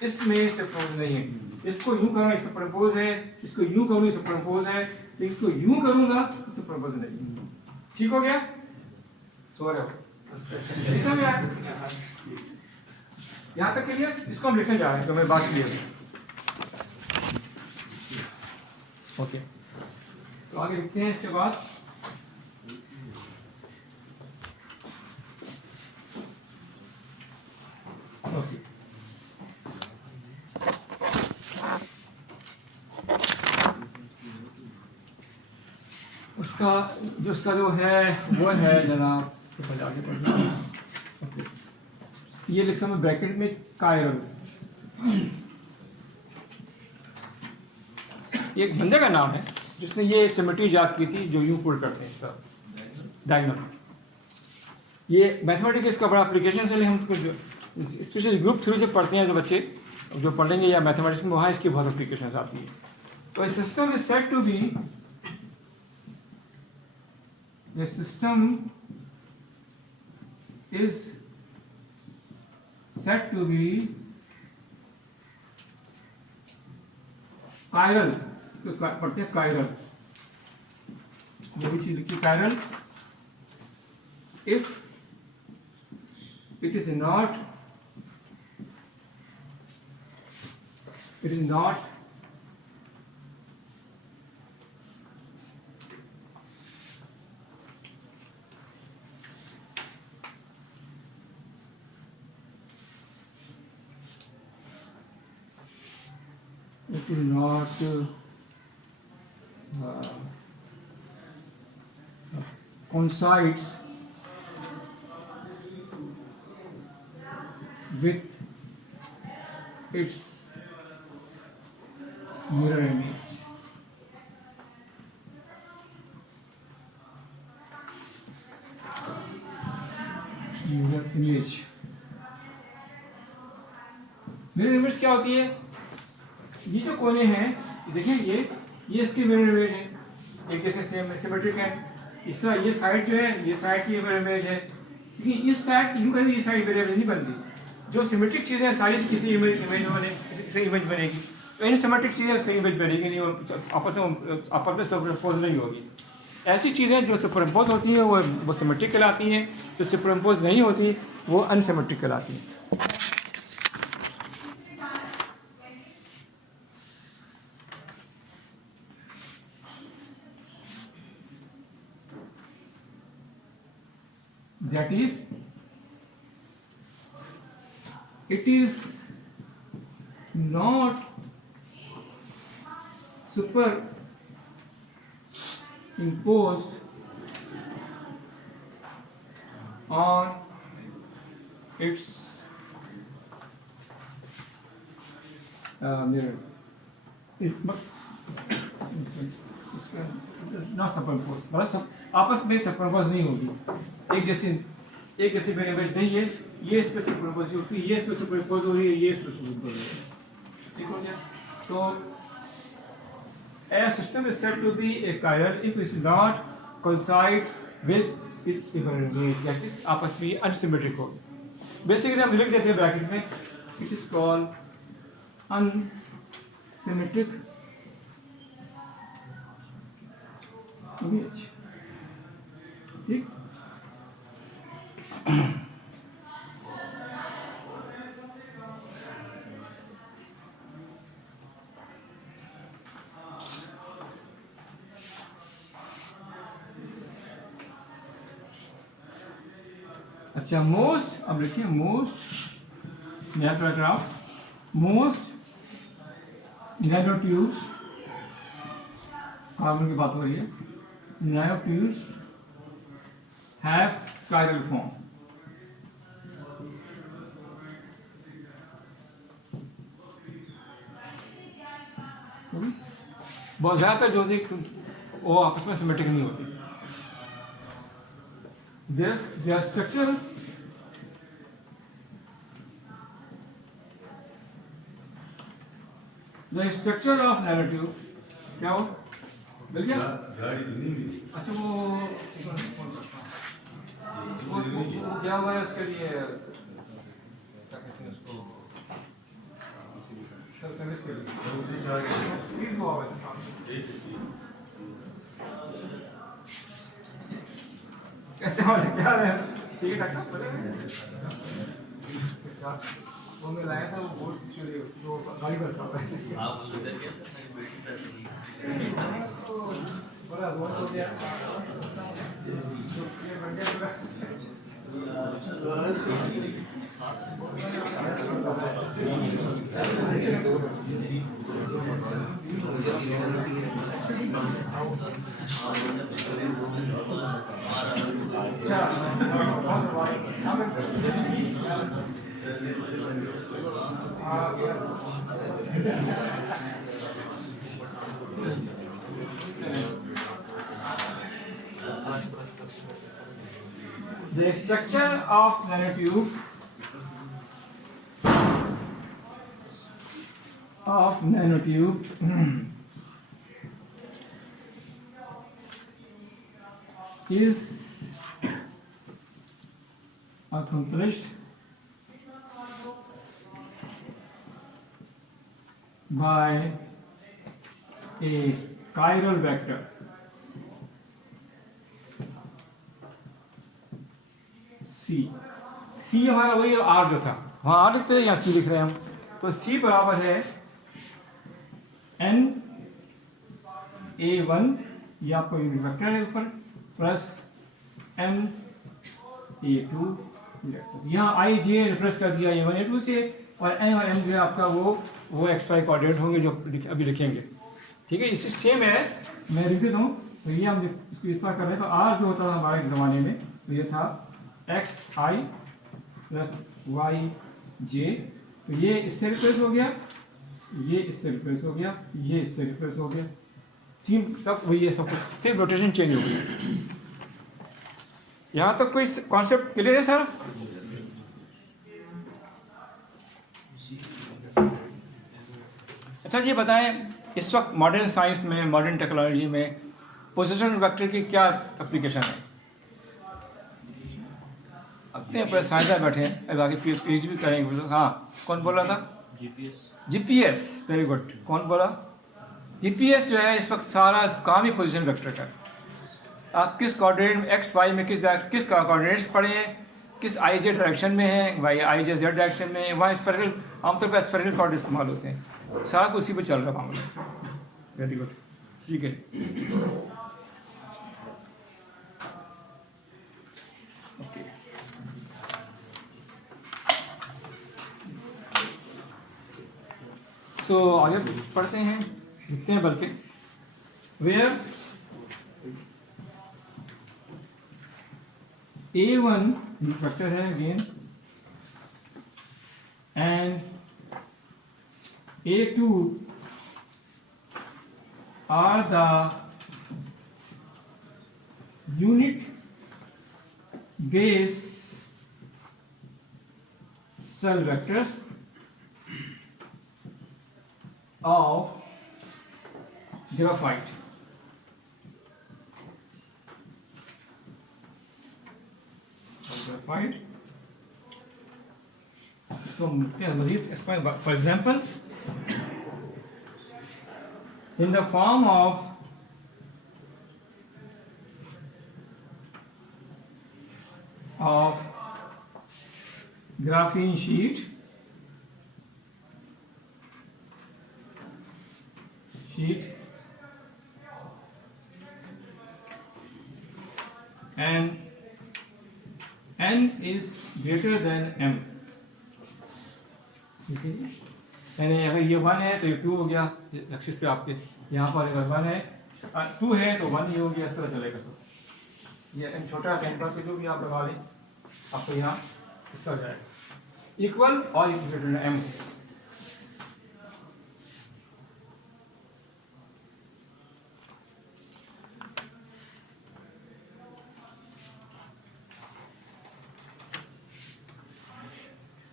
इसमें सुपरइम्पोज नहीं है। इसको यूं करूं एक सुपरइम्पोज है, इसको यूं करूं सुपरइम्पोज है, इसको यूं करूंगा तो सुपरइम्पोज नहीं। ठीक हो गया, सो रहे हो समझ आया यहाँ तक क्लियर। इसको हम लिखने जा रहे हैं, तो मैं बात क्लियर। ओके तो आगे लिखते हैं। इसके बाद ओके उसका जो है वो है जनाब, इसके आगे पढ़ना। ओके ये लिखता हूँ ब्रैकेट में कायरल, ये एक बंदे का नाम है जिसने ये सिमेट्री इजाद की थी, जो यूं फोल्ड करते हैं इसका डायगोनल। ये मैथमेटिक्स इसका बड़ा एप्लीकेशन है, हम स्पेशली ग्रुप थ्योरी जब पढ़ते हैं, जो बच्चे जो पढ़ेंगे या मैथमेटिक्स में, वहाँ इसकी बहुत एप्लीकेशन आती है। तो system is said to be, the system is said to be chiral, तो पढ़ते हैं chiral, ये भी चीज लिखी chiral if it is not coincides with its mirror image. Mirror image क्या होती है? ये जो कोने हैं देखिए, ये इसकी मिरर इमेज है, एक जैसे सेम सिमेट्रिक है। इस तरह ये साइड जो है, ये साइड की मिरर इमेज है, लेकिन इस साइड यूं कहीं ये साइड मिरर इमेज नहीं बनती। जो सिमेट्रिक चीजें हैं सारी किसी इमेज बनेगी, तो इन सिमेट्रिक चीजें उससे इमेज बनेगी नहीं, और आपस में सुपरइम्पोज नहीं होगी। ऐसी चीजें जो सुपरइम्पोज होती हैं वो सिमेट्रिक कहलाती हैं, जो सुपरइम्पोज नहीं होती वो अनसिमेट्रिक कहलाती हैं। That is, it is not superimposed on its mirror. Not superimposed, मतलब आपस में सुपरइम्पोज नहीं होगी। एक जैसी मेरी इमेज नहीं है, ये इसके सुपरपोज होती है, ये इसके सुपरपोज हो रही है, ये इसके सुपरपोज हो रही है, ठीक हो गया। तो a system is said to be a chiral if it is not coincide with its image, that is आपस में अनसिमेट्रिक हो। बेसिकली हम लिख देते हैं ब्रैकेट में, it is called unsymmetric image, ठीक। अच्छा, मोस्ट, अब लिखिए मोस्ट, नया पैराग्राफ, मोस्ट नैनोट्यूब्स, कार्बन की बात हो रही है, नैनोट्यूब्स हैव chiral form। बहुत ज़्यादातर जो देख वो आपस में सिमेट्रिक नहीं होती। their structure the structure of nanotube क्या हो मिल गया? अच्छा वो क्या हुआ है उसके लिए, क्या कहते हैं उसको, सर्विस के लिए प्लीज वो आवाज कैसे हो, क्या है, ठीक है डॉक्टर। वो मैं लाया था, वो बोर्ड के लिए जो गाड़ी करता है आप उधर के मेरी बेटी कर रही है बड़ा रोड हो गया तो ये बन गया पूरा। The structure of nanotube is accomplished by a chiral vector C हमारा वही R जो था, वहाँ R लिखते हैं, यहाँ C लिख रहे हैं हम, तो C बराबर है NA1, ये आपको यूनिट वेक्टर है ऊपर, प्लस NA2, यहाँ I J रिप्लेस कर दिया A1 A2 से, और N और M जो है आपका वो XY कोऑर्डिनेट होंगे जो अभी लिखेंगे, ठीक है। इसी सेम एज मैं लिख देता हूँ, तो ये हम इसको इस तरह कर रहे हैं, तो R जो होता था हमारे ज़माने में, तो ये था XI प्लस YJ, तो ये इससे रिप्लेस हो गया, ये इससे रिप्लेस हो गया, ये इससे रिप्लेस हो गया, सेम सब वही है, सब कुछ सिर्फ रोटेशन चेंज हो गया। यहाँ तक कोई कॉन्सेप्ट क्लियर है सर? अच्छा ये बताएं, इस वक्त मॉडर्न साइंस में, मॉडर्न टेक्नोलॉजी में पोजीशन वेक्टर की क्या एप्लीकेशन है? अपने पर साइंसदान बैठे हैं, अब आगे पीएचडी भी करेंगे। हाँ, कौन बोल रहा था? GPS, very good. कौन बोला? जीपीएस जो है इस वक्त सारा काम ही पोजीशन वेक्टर का। आप किस कोऑर्डिनेट एक्स वाई में किस कोऑर्डिनेट्स पढ़े हैं, किस आई जे डायरेक्शन में है, वाई आई जे जेड डायरेक्शन में, वहाँ स्फेरिकल, आमतौर पर स्फेरिकल कोऑर्डिनेट इस्तेमाल होते हैं, सारा कुछ उसी पर चल रहा मामला। वेरी गुड, ठीक है। सो आगे पढ़ते हैं, लिखते हैं बल्कि, वेयर A1 वेक्टर है again, and A2 are the unit base cell vectors of graphite. Graphite. So मज़ीद explain. For example, in the form of graphene sheet and n is greater than m. ठीक है, यानी अगर ये 1 है तो ये 2 हो गया एक्सिस पे आपके, यहाँ पर अगर 1 है 2 है तो 1 ही हो गया, इस तरह चलेगा सब। ये n छोटा n पर जो भी आप लगा लें आपको यहाँ इस तरह जाएगा इक्वल और ग्रेटर देन m।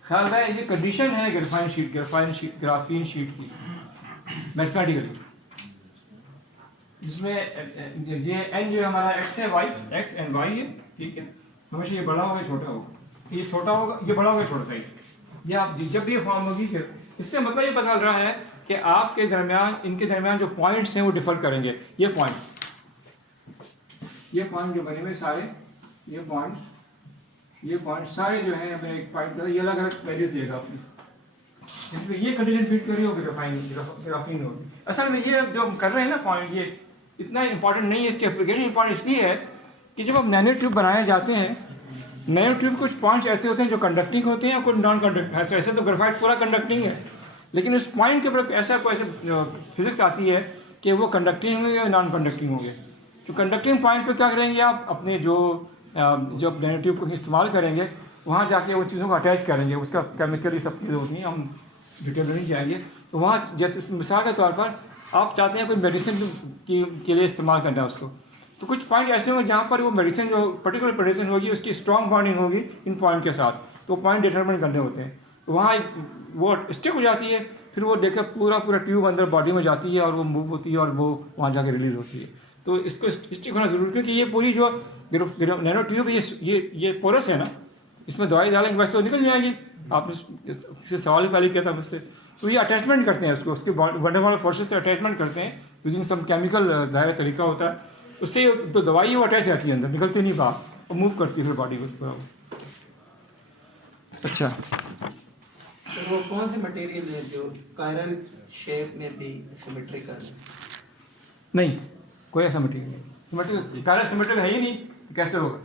ख्याल है ये कंडीशन है ग्राफीन शीट की मैथमेटिकली, जिसमें ये n जो है हमारा x है, x एंड y है, ठीक है। हमेशा ये बड़ा होगा छोटा होगा, ये छोटा होगा ये बड़ा होगा छोटा साइज। ये आप जब भी ये फॉर्म होगी फिर इससे मतलब ये बता रहा है कि आपके दरमियान इनके दरमियान जो पॉइंट्स हैं वो डिफर करेंगे। ये पॉइंट जो बने हुए सारे ये पॉइंट सारे जो है हमें एक पॉइंट ये अलग अलग वैल्यू देगा अपनी, इसमें ये कंडीशन फिट करी होगी ग्राफीन होगी। असल में ये जो हम कर रहे हैं ना पॉइंट, ये इतना इंपॉर्टेंट नहीं है, इसकी एप्लीकेशन इंपॉर्टेंट इसलिए है कि जब हम नैनो ट्यूब बनाए जाते हैं, नैनो ट्यूब कुछ पॉइंट्स ऐसे होते हैं जो कंडक्टिंग होते हैं, कुछ नॉन कंडक्टिंग। ऐसे तो ग्रेफाइट पूरा कंडक्टिंग है, लेकिन उस पॉइंट के ऊपर ऐसा फिजिक्स आती है कि वो कंडक्टिंग होंगे या नॉन कंडक्टिंग होंगे। तो कंडक्टिंग पॉइंट पे क्या करेंगे आप, अपने जो नैनो ट्यूब को इस्तेमाल करेंगे वहाँ जाके वो चीज़ों को अटैच करेंगे, उसका केमिकली सब चीज़ें होती हैं, हम डिटेल में नहीं जाएंगे। तो वहाँ जैसे मिसाल के तौर पर आप चाहते हैं कोई मेडिसिन के लिए इस्तेमाल करना है उसको, तो कुछ पॉइंट ऐसे होंगे जहाँ पर वो मेडिसिन जो पर्टिकुलर मेडिसिन होगी उसकी स्ट्रॉन्ग बॉन्डिंग होगी इन पॉइंट के साथ, तो पॉइंट डिटरमिन करने होते हैं। तो वहाँ वो स्टिक हो जाती है, फिर वो देखकर पूरा ट्यूब अंदर बॉडी में जाती है और वो मूव होती है और वो वहाँ जाके रिलीज होती है। तो इसको स्टिक होना ज़रूरी, क्योंकि ये पूरी जो नैनो ट्यूब ये पोरस है ना, इसमें दवाई डालेंगे वैसे तो निकल जाएगी। आपने इससे सवाल पहले किया था मुझसे, तो ये अटैचमेंट करते हैं उसको, उसके वंडरफुल फोर्सेस से अटैचमेंट करते हैं यूजिंग सम केमिकल ज़ाहिर तरीका होता है, उससे तो दवाई वो अटैच रहती है अंदर, निकलती नहीं बाहर, और मूव करती है फिर बॉडी को। अच्छा, तो वो कौन से मटेरियल है जो कायरन शेप में भी सिमेट्रिकल? नहीं, कोई ऐसा मटेरियल नहीं, सिमेट्रिकल कायरन सिमेट्रिकल है ही नहीं, कैसे होगा?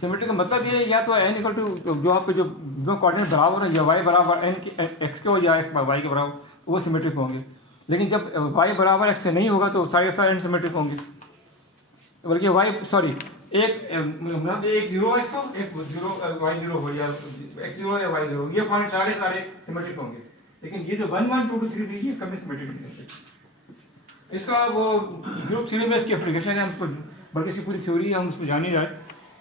सिमेट्रिक का मतलब ये या तो n इक्वल टू जो आपके जो कोऑर्डिनेट बराबर है, या y बराबर n x के हो या y के बराबर, वो सिमेट्रिक होंगे। लेकिन जब y बराबर x से नहीं होगा तो सारे n सिमेट्रिक होंगे, बल्कि एक 0x हो, एक 0 y0 हो, या x0 या y0, ये पॉइंट सारे सिमेट्रिक होंगे। लेकिन ये जो 1 1 2 2 3 ये कभी सिमेट्रिक नहीं होते। इसका वो ग्रुप थ्योरी में इसकी एप्लीकेशन है, हम उसको बल्कि इसकी पूरी थ्योरी हम उसको जानी जाए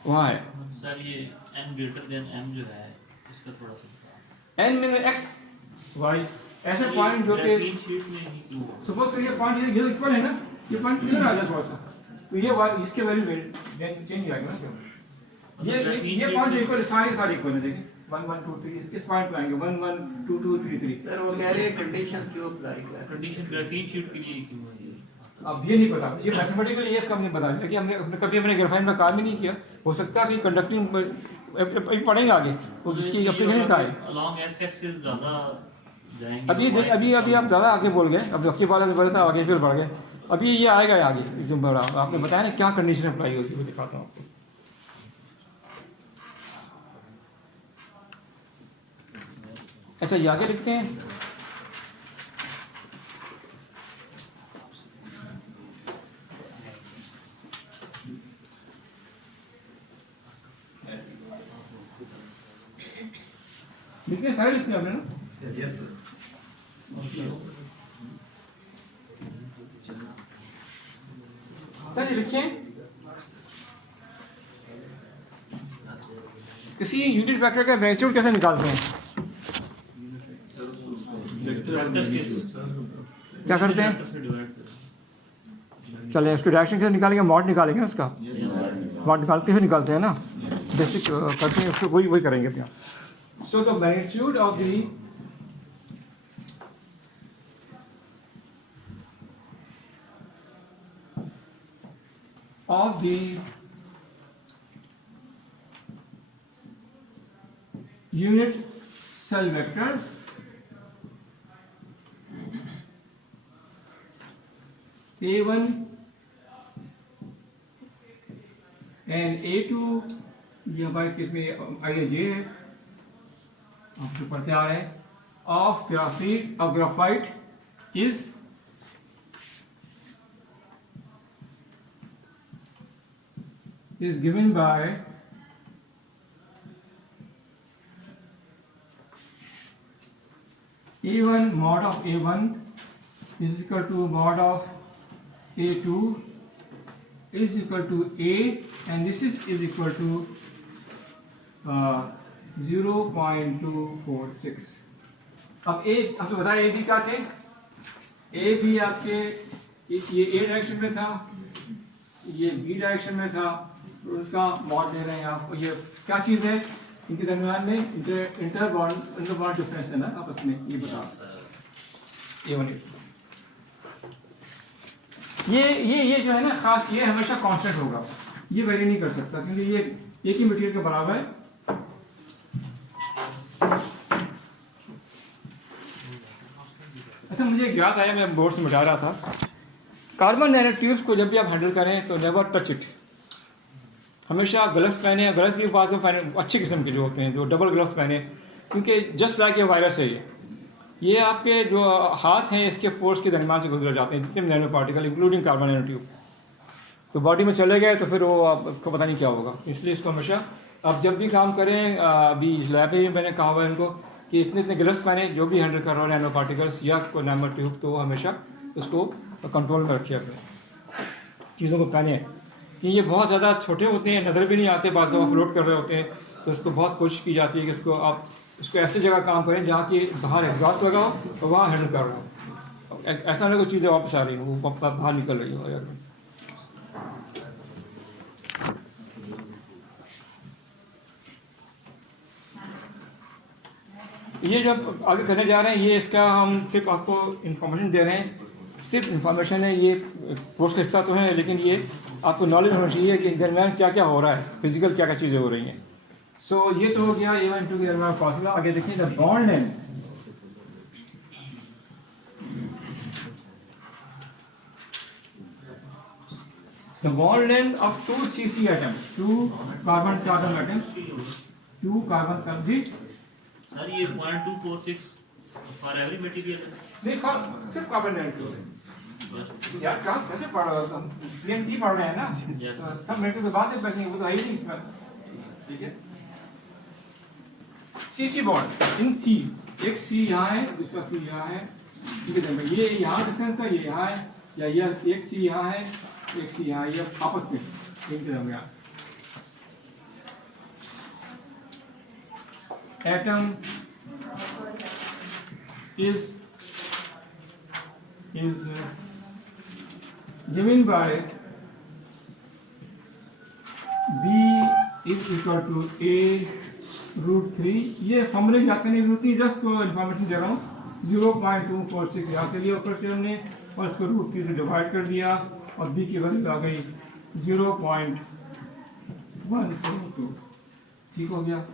वहाँ है। सर ये n ग्रेटर देन m जो है इसका थोड़ा सा n में x y ऐसे पॉइंट जो कि शीट में सपोज करिए पॉइंट ये इक्वल है ना, ये पॉइंट किधर आ जाए थोड़ा सा, तो ये इसके वैल्यू चेंज आएगा ना। ये पॉइंट इक्वल सारे इक्वल है, देखिए 1 1 2 3 इस पॉइंट पे आएंगे 1 1 2 2 3 3। सर वो कह रहे हैं कंडीशन क्यों अप्लाई कर, कंडीशन ग्रेफीन शीट के लिए क्यों है? अब ये नहीं पता, ये मैथमेटिकली ये सब नहीं पता, क्योंकि हमने कभी अपने ग्रेफाइन में काम ही नहीं किया। हो सकता है कि कंडक्टिंग पढ़ेंगे आगे तो जिसकी एप्लीकेशन का है। अलोंग एक्स एक्सिस ज्यादा जाएंगे। अभी आप ज़्यादा आगे बोल गए, अब आपके बारे में बढ़ता आगे फिर बढ़ गए। अभी ये आएगा आगे जो बढ़ा, आपने बताया ना क्या कंडीशन अप्लाई होती है, वो दिखाता हूँ आपको। अच्छा, ये आगे लिखते हैं। लिखते हैं, सारे लिखते हैं आपने ना? Yes sir. सर ये लिखिए किसी यूनिट वेक्टर का मैग्नीट्यूड कैसे निकालते हैं? क्या करते हैं? चले इसको डायरेक्शन कैसे निकालेंगे? मॉड निकालेंगे उसका, मॉड निकालते हुए निकालते हैं ना, बेसिक करते हैं उसको, वही करेंगे अपना। So the magnitude of the unit cell vectors A1 and A2, ये हमारे केस में आइडिया J है, आपको पढ़ते आ रहे हैं, of graphite is given by A1 mod of A1 is equal to mod of A2 is equal to A, and this is equal to 0.246. अब A आपको बताया A B क्या थे? A B आपके ये A डायरेक्शन में था, ये B डायरेक्शन में था, तो उसका मॉड ले रहे हैं आप। ये क्या चीज़ है? इनके दरमियान में इंटर बॉन्ड डिफरेंस है ना आपस में, ये बता A1 ये जो है ना खास, ये हमेशा कांस्टेंट होगा, ये वेरी नहीं कर सकता क्योंकि ये एक ही मटेरियल के बराबर है। अच्छा मुझे याद आया, मैं बोर्ड से मिटा रहा था, कार्बन नैनो ट्यूब्स को जब भी आप हैंडल करें तो नेवर टच इट, हमेशा ग्लव्स पहने, ग्लव्स भी पास में पहने अच्छे किस्म के जो होते हैं, जो डबल ग्लव्स पहने, क्योंकि जस्ट लाइक ये वायरस है, ये आपके जो हाथ हैं इसके पोर्स के दरमियान से गुजर जाते हैं जितने भी nano particle including carbon nano tube, तो बॉडी में चले गए तो फिर वो आपको पता नहीं क्या होगा। इसलिए इसको हमेशा आप जब भी काम करें, अभी लैब में मैंने कहा हुआ है इनको कि इतने इतने ग्लव्स पहने जो भी हैंडल कर रहा हो नैनो पार्टिकल्स या कोई नैनो ट्यूब, तो हमेशा उसको कंट्रोल में रखिए अपने चीज़ों को पहने, कि ये बहुत ज़्यादा छोटे होते हैं, नज़र भी नहीं आते, बाद में फ्लोट कर रहे होते हैं, तो उसको बहुत कोशिश की जाती है कि इसको आप उसको ऐसी जगह काम करें जहाँ की बाहर एग्जॉस्ट लगा हो तो वहाँ हैंडल कर रहा हो, ऐसा नहीं कोई चीज़ें वापस आ रही हो, वो बाहर निकल रही हो। ये जब आगे करने जा रहे हैं, ये इसका हम सिर्फ आपको इंफॉर्मेशन दे रहे हैं, सिर्फ इंफॉर्मेशन है, ये कोर्स का हिस्सा तो है, लेकिन ये आपको नॉलेज होना चाहिए कि दरमियान क्या क्या हो रहा है, फिजिकल क्या क्या चीज़ें हो रही हैं। सो ये तो हो गया A1 2 के दरमियान फासला। आगे देखिए the bond length, the bond length of 2 CC atoms, 2 carbon atoms, 2 carbon atoms। Sir ये 0.246 फॉर एवरी मटेरियल है? नहीं, फॉर सिर्फ कार्बन नैनो यार, क्या कैसे पढ़ रहे हो तुम? CMT पढ़ रहे हैं ना, सब मेरे को बात है बैठने, वो तो है ही नहीं इसमें, ठीक है। CC बॉन्ड इन C, एक C यहाँ है, दूसरा C यहाँ है, ठीक है, ये यहाँ डिस्टेंस का, ये यहाँ है, या ये एक C यहाँ है, एक C यहाँ, ये आपस में इनके दरमियान atom is given by B is equal to A √3। ये फॉर्मूले जाते नहीं, √3 जस्ट को इन्फॉर्मेशन दे रहा हूँ, 0.246 यहाँ के लिए ऊपर से हमने, और इसको √3 से डिवाइड कर दिया, और B की वैल्यू आ गई 0.142, ठीक हो गया।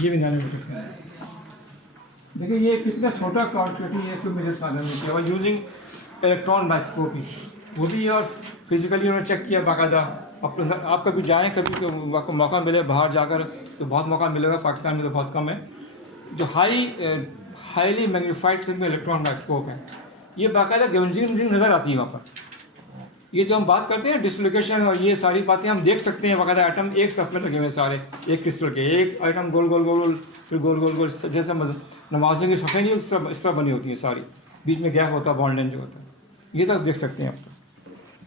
ये भी नैनोमीटर्स है। देखिए ये कितना छोटा क्वांटिटी है, इसको मेजर करने में किया यूजिंग इलेक्ट्रॉन माइक्रोस्कोपी, वो भी और फिजिकली उन्होंने चेक किया बाकायदा। आप कभी जाएँ, कभी तो आपको मौका मिले बाहर जाकर, तो बहुत मौका मिलेगा, पाकिस्तान में तो बहुत कम है, जो हाईली मैग्नीफाइड सिर्फ इलेक्ट्रॉन माइक्रोस्कोप है, ये बाकायदा गेंजिंग नज़र आती है वहाँ पर। ये जो हम बात करते हैं डिसलोकेशन और ये सारी बातें हम देख सकते हैं, बाकायदा आइटम एक सफ में लगे हुए सारे, एक क्रिस्टल के, एक आइटम गोल गोल गोल, फिर गोल गोल गोल, जैसे नमाज़ों की सफ़ेद नहीं इस तरह बनी होती है सारी, बीच में गैप होता है, बॉन्ड लेंथ जो होता है, ये तक देख सकते हैं आप।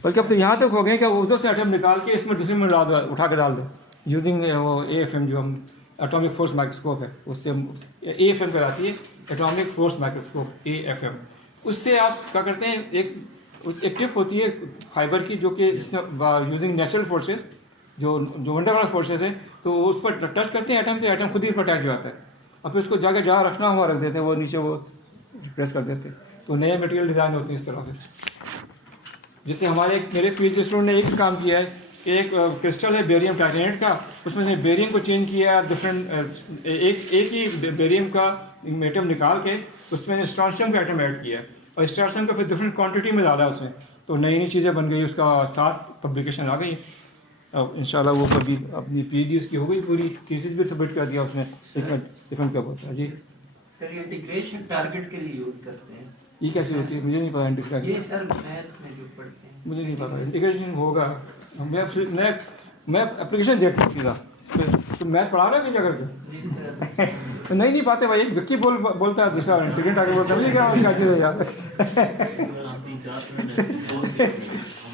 बल्कि अब तो यहाँ तक हो गए कि उधर से आइटम निकाल के इसमें दूसरे में उठा के डाल दो, यूजिंग वो AFM जो हम एटॉमिक फोर्स माइक्रोस्कोप है उससे AFM कराती है, एटॉमिक फोर्स माइक्रोस्कोप AFM। उससे आप क्या करते हैं, एक टिप होती है फाइबर की जो कि यूजिंग नेचुरल फोर्सेस जो वंडर वाला फोर्सेस है, तो उस पर टच करते हैं एटम, तो एटम खुद ही प्रोटेक्ट हो जाता है, और फिर उसको जाकर जहाँ रखना हुआ रख देते हैं, वो नीचे वो प्रेस कर देते हैं, तो नए मटेरियल डिज़ाइन होते हैं इस तरह से। जैसे मेरे PhD स्टूडेंट ने एक काम किया है, एक क्रिस्टल है बेरियम टाइटेनेट का, उसमें से बेरियम को चेंज किया डिफरेंट, एक ही बेरियम का एटम निकाल के उसमें स्ट्रॉन्शियम का एटम ऐड किया, और स्ट्रॉन्शियम का फिर डिफरेंट क्वांटिटी में डाला उसमें, तो नई नई चीज़ें बन गई, उसका 7 पब्लिकेशन आ गई। अब इंशाल्लाह वो कभी अपनी PhD उसकी हो गई पूरी, थीसिस भी सबमिट कर दिया उसने, डिफरेंट कब होता है जी। सर ये इंटीग्रेशन टारगेट के लिए यूज करते हैं, ये कैसे होती है मुझे नहीं पता, इंटीग्रेशन ये सर मैथ में जो पढ़ते हैं। मुझे नहीं पता, इंटीग्रेशन होगा, मैं एप्लीकेशन देखता सीधा, तो मैथ पढ़ा रहा है क्या करके जी सर। नहीं पाते भाई, विक्की बोलता है दूसरा इंटीग्रेट आगे बोलता है, मुझे क्या चीज़ है यार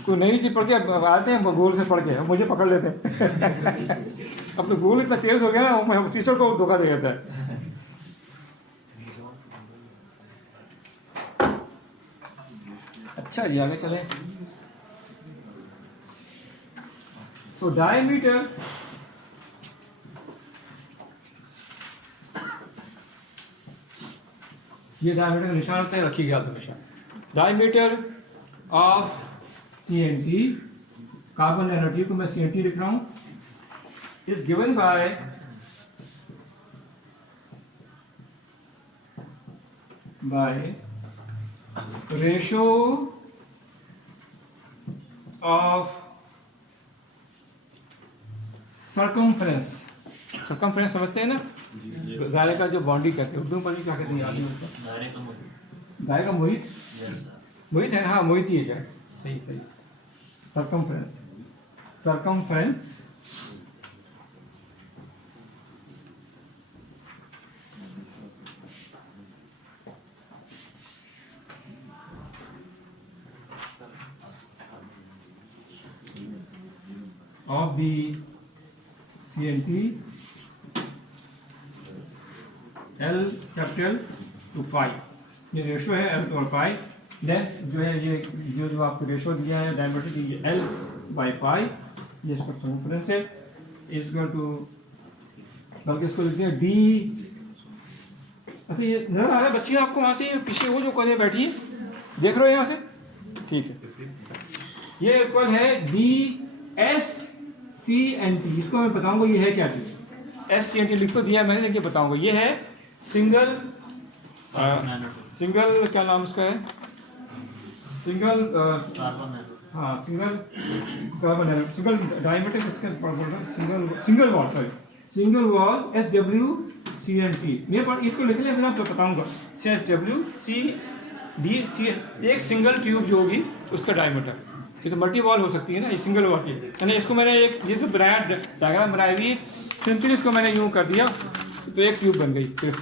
कोई नई चीज़ पढ़ के आते हैं गूगल से पढ़ के, मुझे पकड़ लेते हैं अब तो गूगल इतना तेज हो गया ना, टीचर को धोखा दे देता है। अच्छा जी आगे चले। सो डायमीटर ये डायमीटर का निशान होता है, रखिए याद हमेशा। Diameter of CNT, carbon energy को मैं CNT लिख रहा हूं, is given by ratio of circumference. Circumference समझते हैं ना, दायरे का जो बाउंड्री कहते हैं, उर्दू में क्या कहते हैं याद नहीं होता, दायरे का मोहित, मोहित है, हाँ मोहित ही है क्या, सही सही, circumference, circumference of the CNT L capital two pi, ये रेशो है L और पाई। देन जो है ये जो आपको रेशो दिया है डायमीटर की, ये L बाई पाई, ये इसका सर्कमफ्रेंस है, इज इक्वल टू, बल्कि इसको लिखते हैं D। अच्छा ये नजर आ रहा है बच्ची आपको वहाँ से, पीछे वो जो करे बैठी है, देख रहे हो यहाँ से, ठीक है, ये इक्वल है DSCNT। इसको मैं बताऊंगा ये है क्या चीज, SCNT लिख तो दिया मैंने, लेकिन बताऊंगा ये है सिंगल क्या नाम उसका है, सिंगल हाँ single carbon, single diameter, single wall, sorry single wall SWCNT। मेरे पास इसको लिख लिया, मैं आपको बताऊंगा SWCDC, एक सिंगल ट्यूब जो होगी उसका डायमीटर, ये तो मल्टी वॉल हो सकती है ना, ये सिंगल वॉल की, यानी इसको मैंने एक ये तो बनाया डायग्राम बनाई हुई, सिंपली इसको मैंने यूँ कर दिया तो एक ट्यूब बन गई। फिर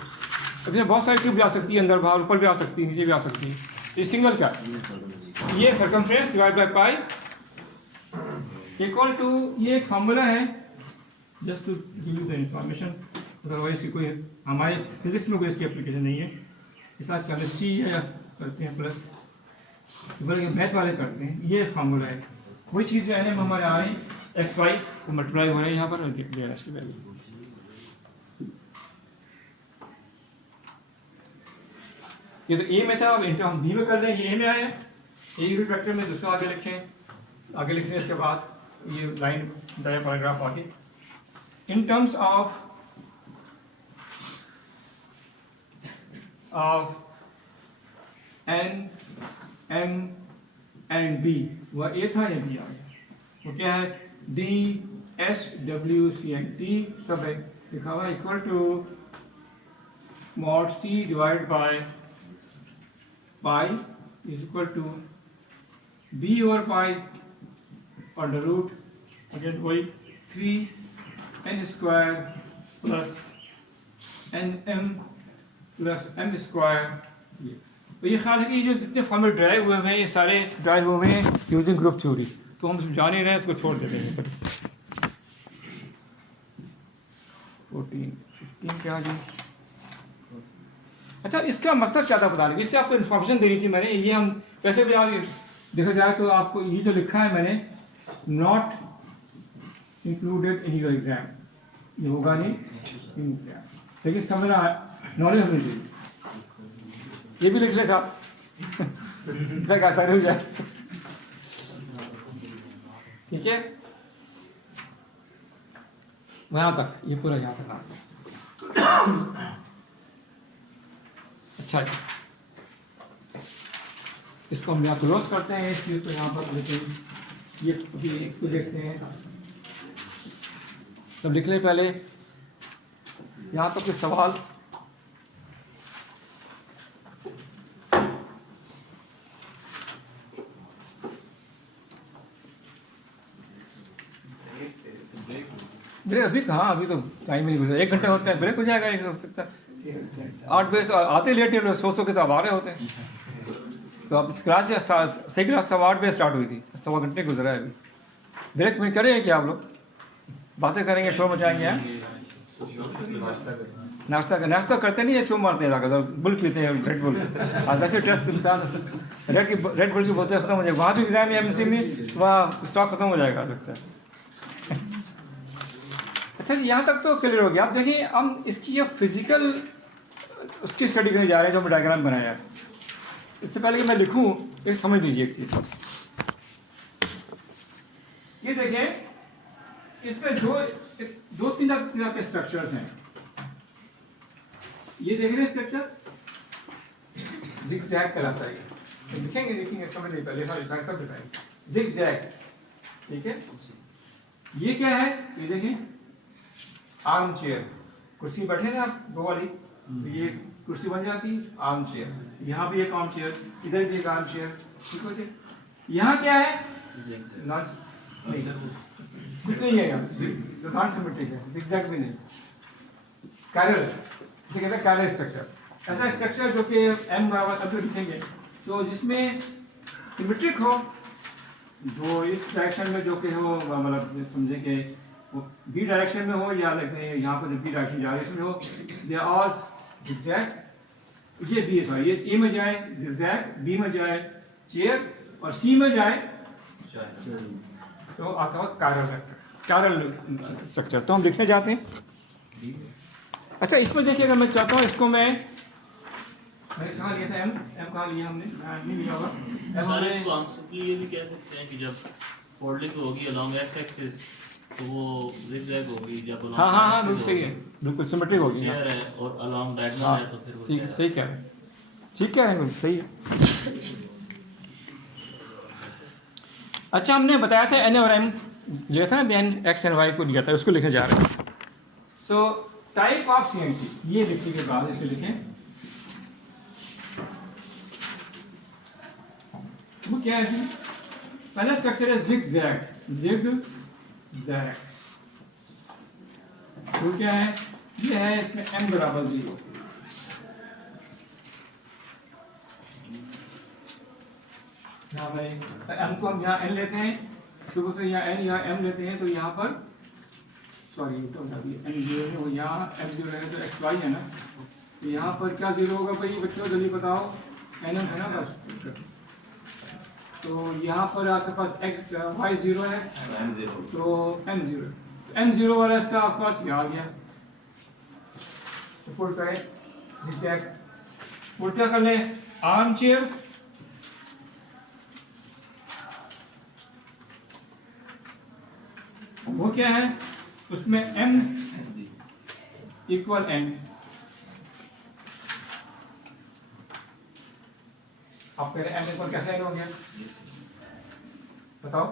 इसमें बहुत सारी ट्यूब जा सकती है, अंदर बाहर, ऊपर भी आ सकती है, नीचे भी आ सकती है, ये सिंगल का, ये circumference divide by pi equal to, ये एक फार्मूला है just to give you the information, otherwise कोई हमारे फिजिक्स में कोई इसकी एप्लीकेशन नहीं है, इस साथ केमिस्ट्री या करते हैं प्लस बल्कि मैथ वाले करते हैं, ये फार्मूला है, वही चीज़ जो है हमारे आ रही XY को मल्टीप्लाई हो रहा है यहाँ पर, और देख लिया इसकी वैल्यू। ये तो A में था, अब इंटू हम B में कर रहे हैं, ये A में आया, A यूनिट वेक्टर में दूसरा आगे लिखें, आगे लिखने इसके बाद ये लाइन दाया पैराग्राफ आगे, in terms of N M and B, वह A था या B आ गया, वो क्या है DSWCNT सब है लिखा हुआ, equal to mod C divide by pi is equal to B over pi under root, again वही 3n square plus nm plus m square. तो ये ख्याल है कि जो जितने फॉर्मूले ड्राइव हुए हैं ये सारे ड्राइव हुए हैं यूजिंग ग्रुप थ्योरी, तो हम जान ही रहे हैं, इसको छोड़ देते हैं। 14 15 क्या जी। अच्छा, इसका मकसद क्या था बताने का? इससे आपको इन्फॉर्मेशन देनी थी मैंने। ये हम वैसे भी आप देखा जाए तो आपको ये जो लिखा है मैंने, not included in your exam, ये होगा नहीं इन एग्जाम, लेकिन समझना नॉलेज होनी चाहिए। ये भी लिख ले साहब तक आसानी हो जाए। ठीक है, वहां तक, ये पूरा यहाँ तक आ गया। अच्छा जी, इसको हम यहाँ क्लोज करते हैं, इस चीज को यहाँ पर लेकिन ये अभी इसको देखते हैं। तब लिख ले पहले यहाँ तक के सवाल। ब्रेक अभी कहाँ, अभी तो टाइम ही नहीं गुजरा, 1 घंटा होता है, ब्रेक हो जाएगा 1 वक्त तक। 8 बजे तो आते लेट ही लोग, सो के तो अब आ रहे होते हैं। तो अब क्लास सही क्लास 8:15 बजे स्टार्ट हुई थी, 1.25 घंटे गुजरा है अभी। ब्रेक में करेंगे क्या आप लोग? बातें करेंगे, शो मचाएंगे हैं? नाश्ता करते नहीं है, शो मारते हैं जाकर, बुल पीते हैं, रेड बुल। वैसे टेस्ट रेड बुल की बोतलें खत्म हो जाएगी, वहाँ भी एग्जाम है एमसी में, वहाँ स्टॉक खत्म हो जाएगा लगता है। अच्छा, यहाँ तक तो क्लियर हो गया। आप देखिए, हम इसकी ये फिजिकल उसकी स्टडी करने जा रहे हैं, जो मैं डायग्राम बनाया है। इससे पहले कि मैं लिखूँ, एक समझ लीजिए एक चीज़। ये देखें, इसमें दो तीन तरह के स्ट्रक्चर्स हैं। ये देख रहे हैं स्ट्रक्चर, जिगजैग कहलाता है। लिखेंगे समझ नहीं, पहले सब दिखाएंगे। जिगजैग, ठीक है। ये क्या है? ये देखें, आर्म चेयर, कुर्सी बैठे ना आप दो वाली, तो ये कुर्सी बन जाती है आर्म चेयर। यहाँ भी एक आर्म चेयर, इधर भी एक आर्म चेयर, ठीक हो जाए। यहाँ क्या है? कुछ नहीं है यहाँ, जो नॉन सिमेट्रिक है, जिगजैग भी नहीं। कैरल, इसे कहते हैं कैरल स्ट्रक्चर। ऐसा स्ट्रक्चर जो कि m बराबर अब लिखेंगे, तो जिसमें सिमेट्रिक हो, जो इस डायरेक्शन में जो कि हो, मतलब समझे कि वो बी डायरेक्शन में हो, या लगते हैं यहाँ पर जब बी डायरेक्शन जा रही हो, दे आर जिगजैग। ये बी, सॉरी, ये ए में जाए जिगजैग, बी में जाए चेयर, और सी में जाए तो आता है कैरल स्ट्रक्चर। तो हम लिखने जाते हैं। अच्छा, इसमें देखिए, अगर मैं चाहता हूँ इसको मैंने कहाँ लिया था? एम कहाँ लिया हमने? नहीं लिया होगा। सर, इसको हम ये भी कह सकते हैं कि जब फोल्डिंग होगी अलोंग एक्स एक्सिस, तो वो जिगजैग होगी। जब हाँ, बिल्कुल सही है, बिल्कुल सिमेट्रिक होगी। चेयर है और अलोंग डायगोनल है, तो फिर वो चेयर है। सही कह रहे हैं, ठीक कह रहे हैं, सही है। अच्छा, हमने बताया था एन और एम लिया था ना, एन एक्स एंड वाई को लिया था, उसको लिखने जा रहे हैं। सो टाइप ऑफ सीएनटी, ये लिखने के बाद इसे लिखें, वो क्या है इसमें? पहला स्ट्रक्चर है जिगजैग, जिगजैग। वो क्या है? ये है, इसमें m बराबर 0। यहाँ भाई m को हम यहाँ n लेते हैं, सुबह से यहाँ n यहाँ m लेते हैं, तो यहाँ पर सॉरी तो m0 है, वो यहाँ m0 है तो xy है ना, तो यहाँ पर क्या 0 होगा भाई बच्चों, जल्दी बताओ। nm है ना बस, तो यहाँ पर आपके पास x y 0 है, तो m0, m0 वाला हिस्सा आपके पास यहाँ आ गया। पुट करें जिगजैग, पुट क्या कर लें? आर्म चेयर, वो क्या है? उसमें m इक्वल n। आप कह रहे हैं m इक्वल कैसे n हो गया? बताओ,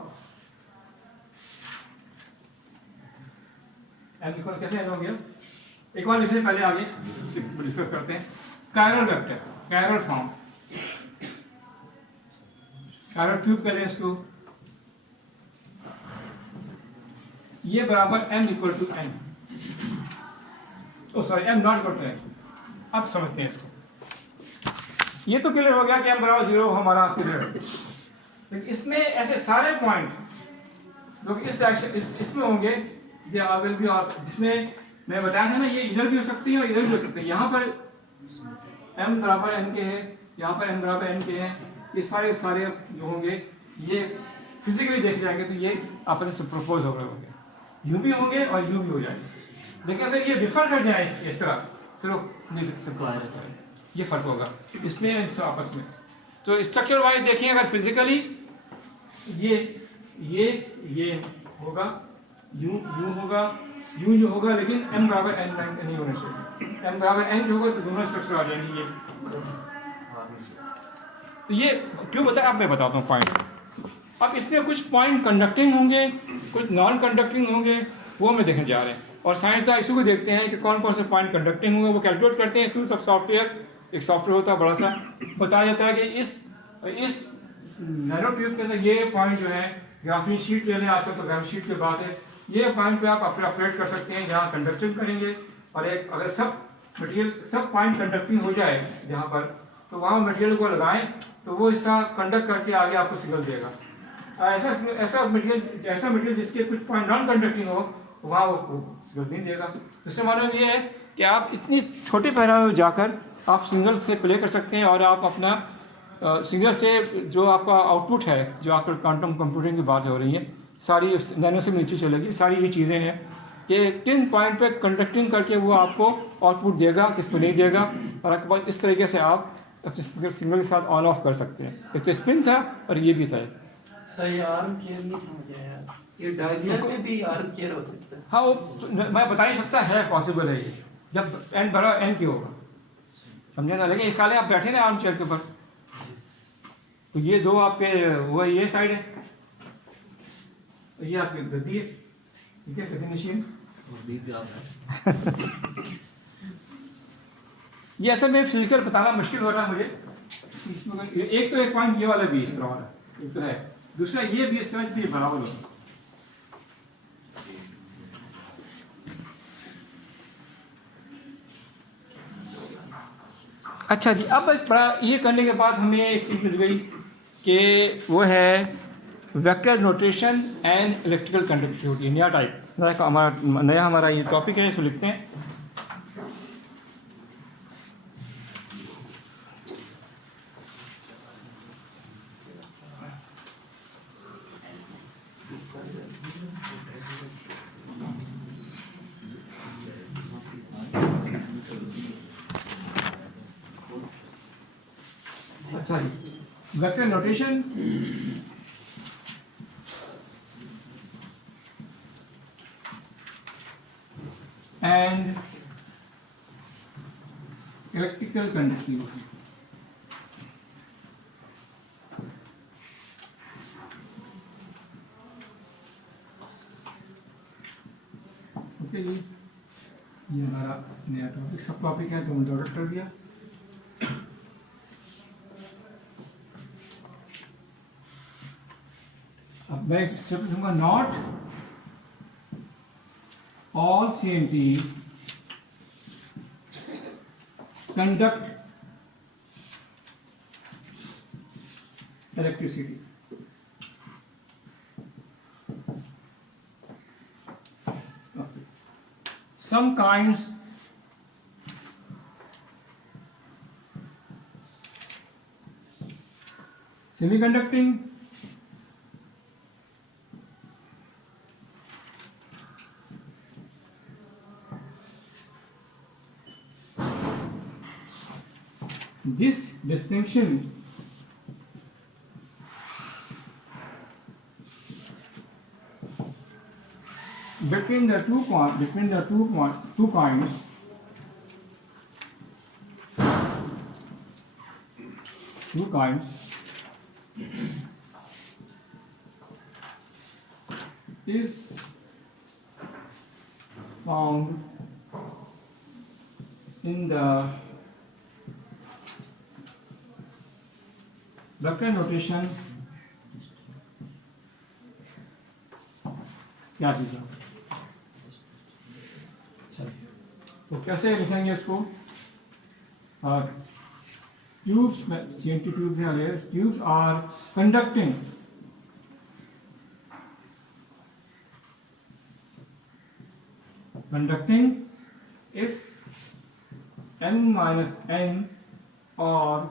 m इक्वल कैसे n हो गया? एक बार लिखने पहले आगे डिस्कस करते हैं। Chiral vector, chiral form, chiral cube कर लें इसको। ये बराबर m equal to n, oh sorry m not equal to n। अब समझते हैं इसको। ये तो क्लियर हो गया कि m बराबर 0 हमारा क्लियर है, लेकिन इसमें ऐसे सारे पॉइंट जो कि इस डायरेक्शन इसमें होंगे, जिसमें मैं बताया था ना, ये इधर भी हो सकती है और इधर भी हो सकती है। यहाँ पर m बराबर n के है, यहाँ पर n बराबर n के हैं, ये सारे सारे जो होंगे ये फिजिकली देख जाएंगे तो ये आपस में सुपरपोज हो रहे होंगे, यूं भी होंगे और यूं भी हो जाएंगे। लेकिन अगर ये डिफर कर जाए इस तरह, चलो नहीं सुपरपोज करें, ये फर्क होगा इसमें तो आपस में। तो स्ट्रक्चर वाइज देखें, अगर फिजिकली ये होगा, यूं होगा, यूं होगा, लेकिन m बराबर n नहीं होना चाहिए। m बराबर n होगा तो दोनों स्ट्रक्चर आ जाएंगे। ये तो ये क्यों बताया, अब मैं बताता हूँ पॉइंट। अब इसमें कुछ पॉइंट कंडक्टिंग होंगे, कुछ नॉन कंडक्टिंग होंगे, वो मैं देखने जा रहे हैं। और साइंसदान इसी को देखते हैं कि कौन कौन से पॉइंट कंडक्टिंग होंगे, वो कैलकुलेट करते हैं थ्रू सब सॉफ्टवेयर। एक सॉफ्टवेयर होता है बड़ा सा, बताया जाता है कि इस नैनो ट्यूब के अंदर ये पॉइंट जो है, ग्राफीन शीट ले लें, आजकल तो ग्राफीन शीट की बात है, ये पॉइंट पे आप अपने ऑपरेट कर सकते हैं, जहाँ कंडक्शन करेंगे। और एक अगर सब मटेरियल सब पॉइंट कंडक्टिंग हो जाए जहाँ पर, तो वहाँ मटेरियल को लगाएं तो वो इसका कंडक्ट करके आगे आपको सिग्नल देगा। ऐसा मटेरियल जिसके कुछ पॉइंट नॉन कंडक्टिंग हो, वहाँ वो सिग्नल नहीं देगा। तो इसका मतलब ये है कि आप इतनी छोटे पैरामीटर में जाकर आप सिग्नल से प्ले कर सकते हैं, और आप अपना सिग्नल से जो आपका आउटपुट है, जो आपका क्वांटम कंप्यूटिंग की बात हो रही है, सारी नैनो से नीचे चलेगी। सारी ये चीज़ें हैं कि किन पॉइंट पे कंडक्टिंग करके वो आपको आउटपुट देगा, किस पे नहीं देगा, और आपके पास इस तरीके से आप सिग्नल के साथ ऑन ऑफ कर सकते हैं। एक तो स्पिन था और ये भी था। सही आर्म केयर नहीं समझ आया, ये डायगोनल में भी आर्म केयर हो सकता है? हाँ, वो मैं बता ही सकता है, पॉसिबल है ये, जब n बड़ा n की होगा, समझे ना। लेकिन इस काले आप बैठे ना आर्म चेयर के ऊपर, तो ये दो आपके वो ये साइड है, ये आपकी गद्दी है, ठीक है, गद्दी मशीन। ये ऐसा में फिजिकल बताना मुश्किल हो रहा है मुझे। इसमें एक तो एक पॉइंट ये वाला भी इस तरह वाला एक तो है, दूसरा ये भी इस तरह भी बराबर होगा। अच्छा जी, अब बड़ा ये करने के बाद हमें एक चीज़ मिल गई कि वो है vector notation and electrical conductivity, नया टाइप, हमारा ये टॉपिक है, इसको लिखते हैं। अच्छा जी, vector notation and electrical conductivity. Okay जी, ये हमारा नया टॉपिक, सब टॉपिक है तो इंट्रोडक्ट कर दिया। अब मैं स्टेप दूंगा, not all CNT conduct electricity. Okay. Some kinds semiconducting, this distinction between the two kinds is found in the vector notation. क्या चीज़ है? तो कैसे लिखेंगे इसको? ट्यूब्स में CNT ट्यूब में tubes are conducting if n minus n or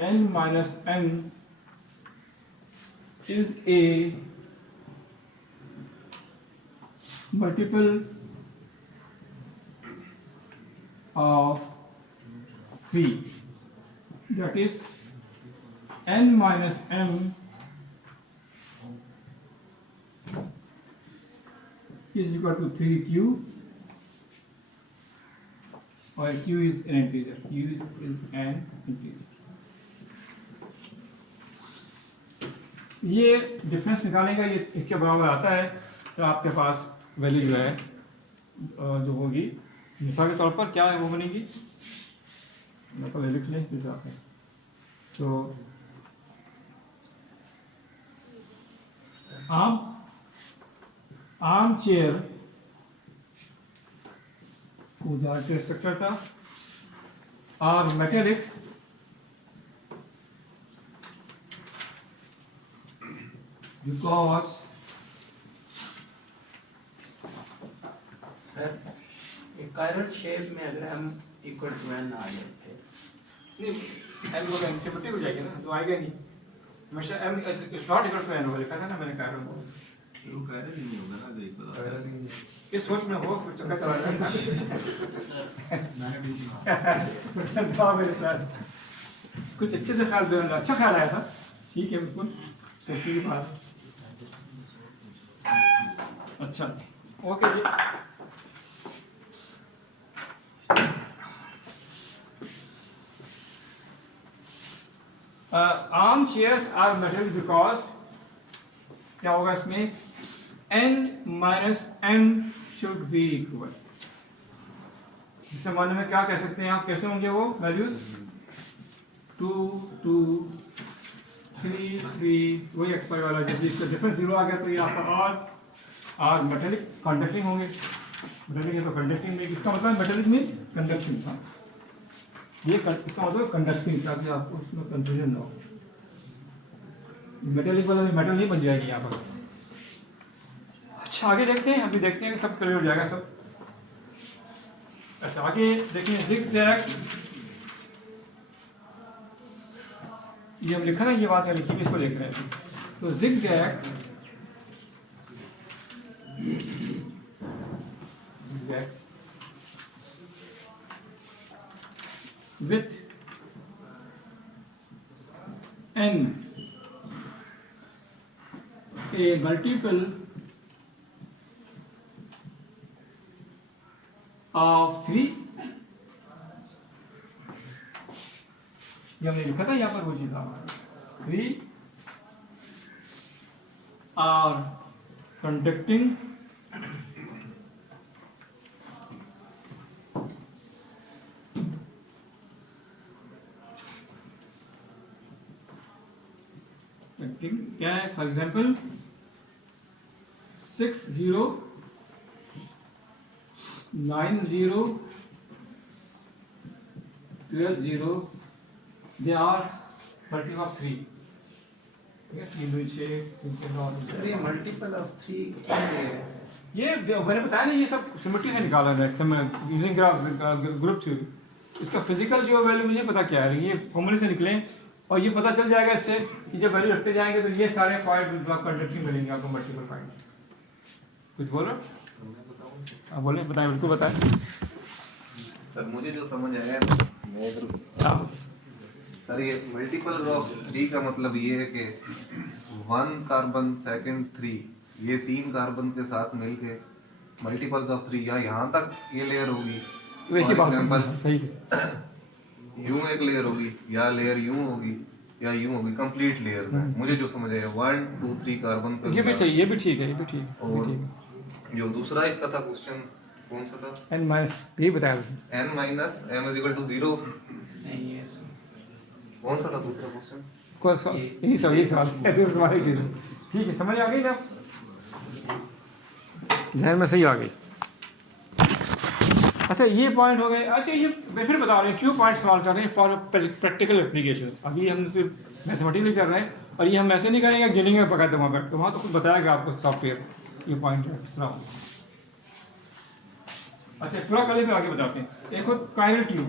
n minus n is a multiple of 3, that is n minus m is equal to 3q, or q is an integer, q is an integer. ये difference निकालने का ये इसके बराबर आता है, तो आपके पास वैल्यू जो है जो होगी, मिसाल के तौर पर क्या है वो बनेगी, मैं पहले लिख लें फिर जाते हैं। तो आर्म चेयर को जाके स्ट्रक्चर था, और मेटेलिक because सर एक कायरल शेप में अगर हम इक्वल टू n आ लेते नहीं m को सिमेट्री हो जाएगी ना, तो आएगा नहीं हमेशा m is not equal to n होगा, लिखा था ना मैंने कायरल को, वो कह रहे नहीं होगा ना, देख बता इस सोच में हो कुछ चक्कर चला रहा है कुछ अच्छे से ख्याल दे, अच्छा ख्याल आया था, ठीक है बिल्कुल, तो ठीक बात, अच्छा ओके जी। Arm chairs are metal because क्या होगा इसमें, n minus m should be equal, इस मामले में क्या कह सकते हैं आप, कैसे होंगे वो वैल्यूज, 2 2 3 3, वही एक्सपायर वाला, जब इसका डिफरेंस 0 आ गया तो ये आपका और मेटेलिक कंडक्टिंग होंगे, मेटेलिक है तो कंडक्टिंग में, इसका मतलब मेटेलिक मीन्स कंडक्टिंग था, ये इसका मतलब कंडक्टिंग, ताकि आपको उसमें कंफ्यूजन ना हो, मेटेलिक वाला मेटल नहीं बन जाएगी यहाँ पर। अच्छा आगे देखते हैं, अभी देखते हैं कि सब क्लियर हो जाएगा सब। अच्छा आगे देखते हैं जिगजैग, ये हम लिखा ना, ये बात है लिखी, इसको देख रहे हैं, तो zigzag with n a multiple of 3, ये हमने लिखा था यहाँ पर, वो चीज था 3 are conducting क्या है, for example 6 0 9 0 12 0, they are multiple of 3, ठीक है, 3 2 6, सर ये मल्टीपल ऑफ 3 क्यों है, ये मैंने बताया ना, ये सब सिमेट्री से निकाला है यूजिंग ग्रुप थ्योरी, इसका फिजिकल जो वैल्यू मुझे पता क्या है, ये फॉर्मूले से निकले, और ये पता चल जाएगा इससे कि जब वैल्यू रखते जाएंगे तो ये सारे पॉइंट ब्लॉक कंडक्टिंग मिलेंगे आपको, मल्टीपल पॉइंट। कुछ बोलो, हाँ बोले, बताएं, बिल्कुल बताएं सर। मुझे जो समझ आया मैं सर, ये मल्टीपल ऑफ 3 का मतलब ये है कि 1 कार्बन सेकंड 3, ये 3 कार्बन के साथ मिलके मल्टीपल्स ऑफ 3, या यहाँ तक ये लेयर होगी, वैसी बात एग्जांपल सही है, यूं एक लेयर होगी, या लेयर यूं होगी, या यूं होगी, कंप्लीट लेयर्स हैं। मुझे जो समझ आया 1 2 3 कार्बन का, ये भी सही, ये भी ठीक है, ये भी ठीक है, और जो दूसरा इसका था क्वेश्चन, कौन सा था, n माइनस, यही बताया उसने, n minus m is equal to 0, नहीं है कौन सा था दूसरा क्वेश्चन, यही सब, यही सवाल है, तो सवाल ही ठीक है, समझ आ गई ना, ध्यान में सही आ गई। अच्छा ये पॉइंट हो गए। अच्छा ये मैं फिर बता रहा हूँ क्यों पॉइंट सवाल कर रहे हैं फॉर प्रैक्टिकल एप्लीकेशन। अभी हम सिर्फ मैथमेटिकली कर रहे हैं और ये हम ऐसे नहीं करेंगे गिनिंग में पकड़ते वहाँ पर, तो वहाँ तो कुछ बताएगा आपको सॉफ्टवेयर ये पॉइंट है किस तरह। अच्छा थोड़ा पहले फिर आगे बताते हैं। एक हो chiral tube,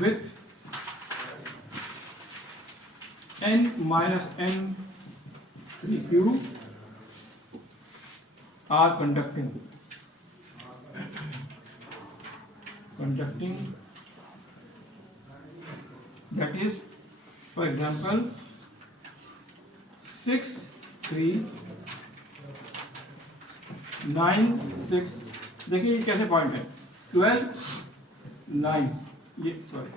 with n minus n q are conducting that is for example 6 3 9 6 देखिए ये कैसे पॉइंट है 12 9 ये सॉरी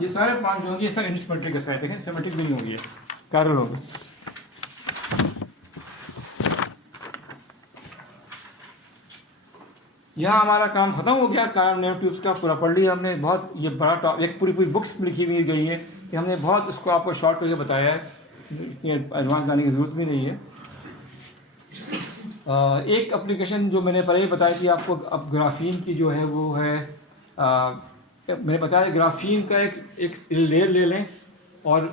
ये सारे पांच जो होंगे ये सारे इनसिमेट्रिक है, देखें सिमेट्रिक नहीं होंगी, पैरेलल होंगे। यहाँ हमारा काम खत्म हो गया कायरल नेगेटिव्स का, पूरा पढ़ लिया हमने। बहुत ये बड़ा एक पूरी बुक्स लिखी हुई गई है कि हमने बहुत उसको आपको शॉर्ट करके बताया है, इतनी एडवांस जाने की ज़रूरत भी नहीं है। एक एप्लीकेशन जो मैंने पहले ही बताया कि आपको अब ग्राफीन की जो है वो है मैंने बताया ग्राफीन का एक लेयर ले लें और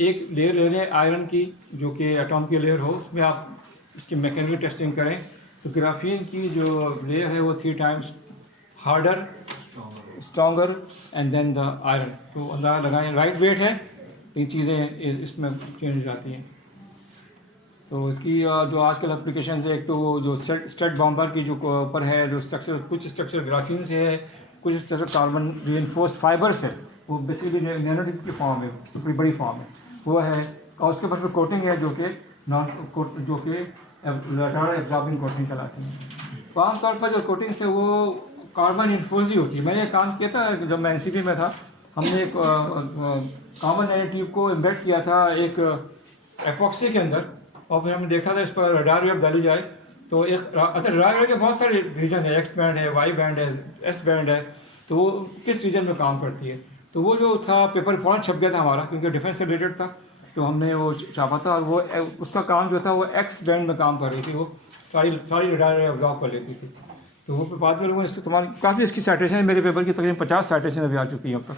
एक लेयर ले लें आयरन की जो कि एटॉम की लेयर हो, उसमें आप उसकी मैकेनिकल टेस्टिंग करें तो ग्राफीन की जो लेयर है वो 3 times harder stronger and than the iron. तो अंदाजा लगाएं राइट वेट है, ये चीज़ें इसमें चेंज हो जाती हैं। तो इसकी जो आजकल एप्लीकेशन है, एक तो वो जो स्टेट बॉम्बर की जो ऊपर है जो स्ट्रक्चर, कुछ स्ट्रक्चर ग्राफीन से है, कुछ स्ट्रक्चर कार्बन रीइंफोर्स फाइबर से, वो बेसिकली नैनोटिप की फॉर्म है, तो बड़ी बड़ी फॉर्म है वो है। और उसके ऊपर कोटिंग है जो कि एब्जॉर्बिंग कोटिंग कहलाती है। तो आमतौर पर जो कोटिंग से वो कार्बन इन्फोर्स ही होती है। मैंने एक काम किया था जब मैं NCP में था, हमने एक कार्बन नैनोट्यूब को एम्बेड किया था एक एपॉक्सी के अंदर, और फिर हमने देखा था इस पर रडार वेव डाली जाए तो एक अच्छा रडार वेव के बहुत सारे रीजन है, X बैंड है, Y बैंड है, S बैंड है, तो वो किस रीजन में काम करती है। तो वो जो था पेपर फौरन छप गया था हमारा, क्योंकि डिफेंस से रिलेटेड था, तो हमने वो छापा था। और वो उसका काम जो था वो X बैंड में काम कर रही थी, वो सारी रडार वेव अब्जॉर्ब कर लेती थी। तो वो बाद में लोगों ने इस्तेमाल काफ़ी, इसकी साइटेशन है मेरे पेपर की तकरीबन 50 साइटेशन अभी आ चुकी हैं अब तक।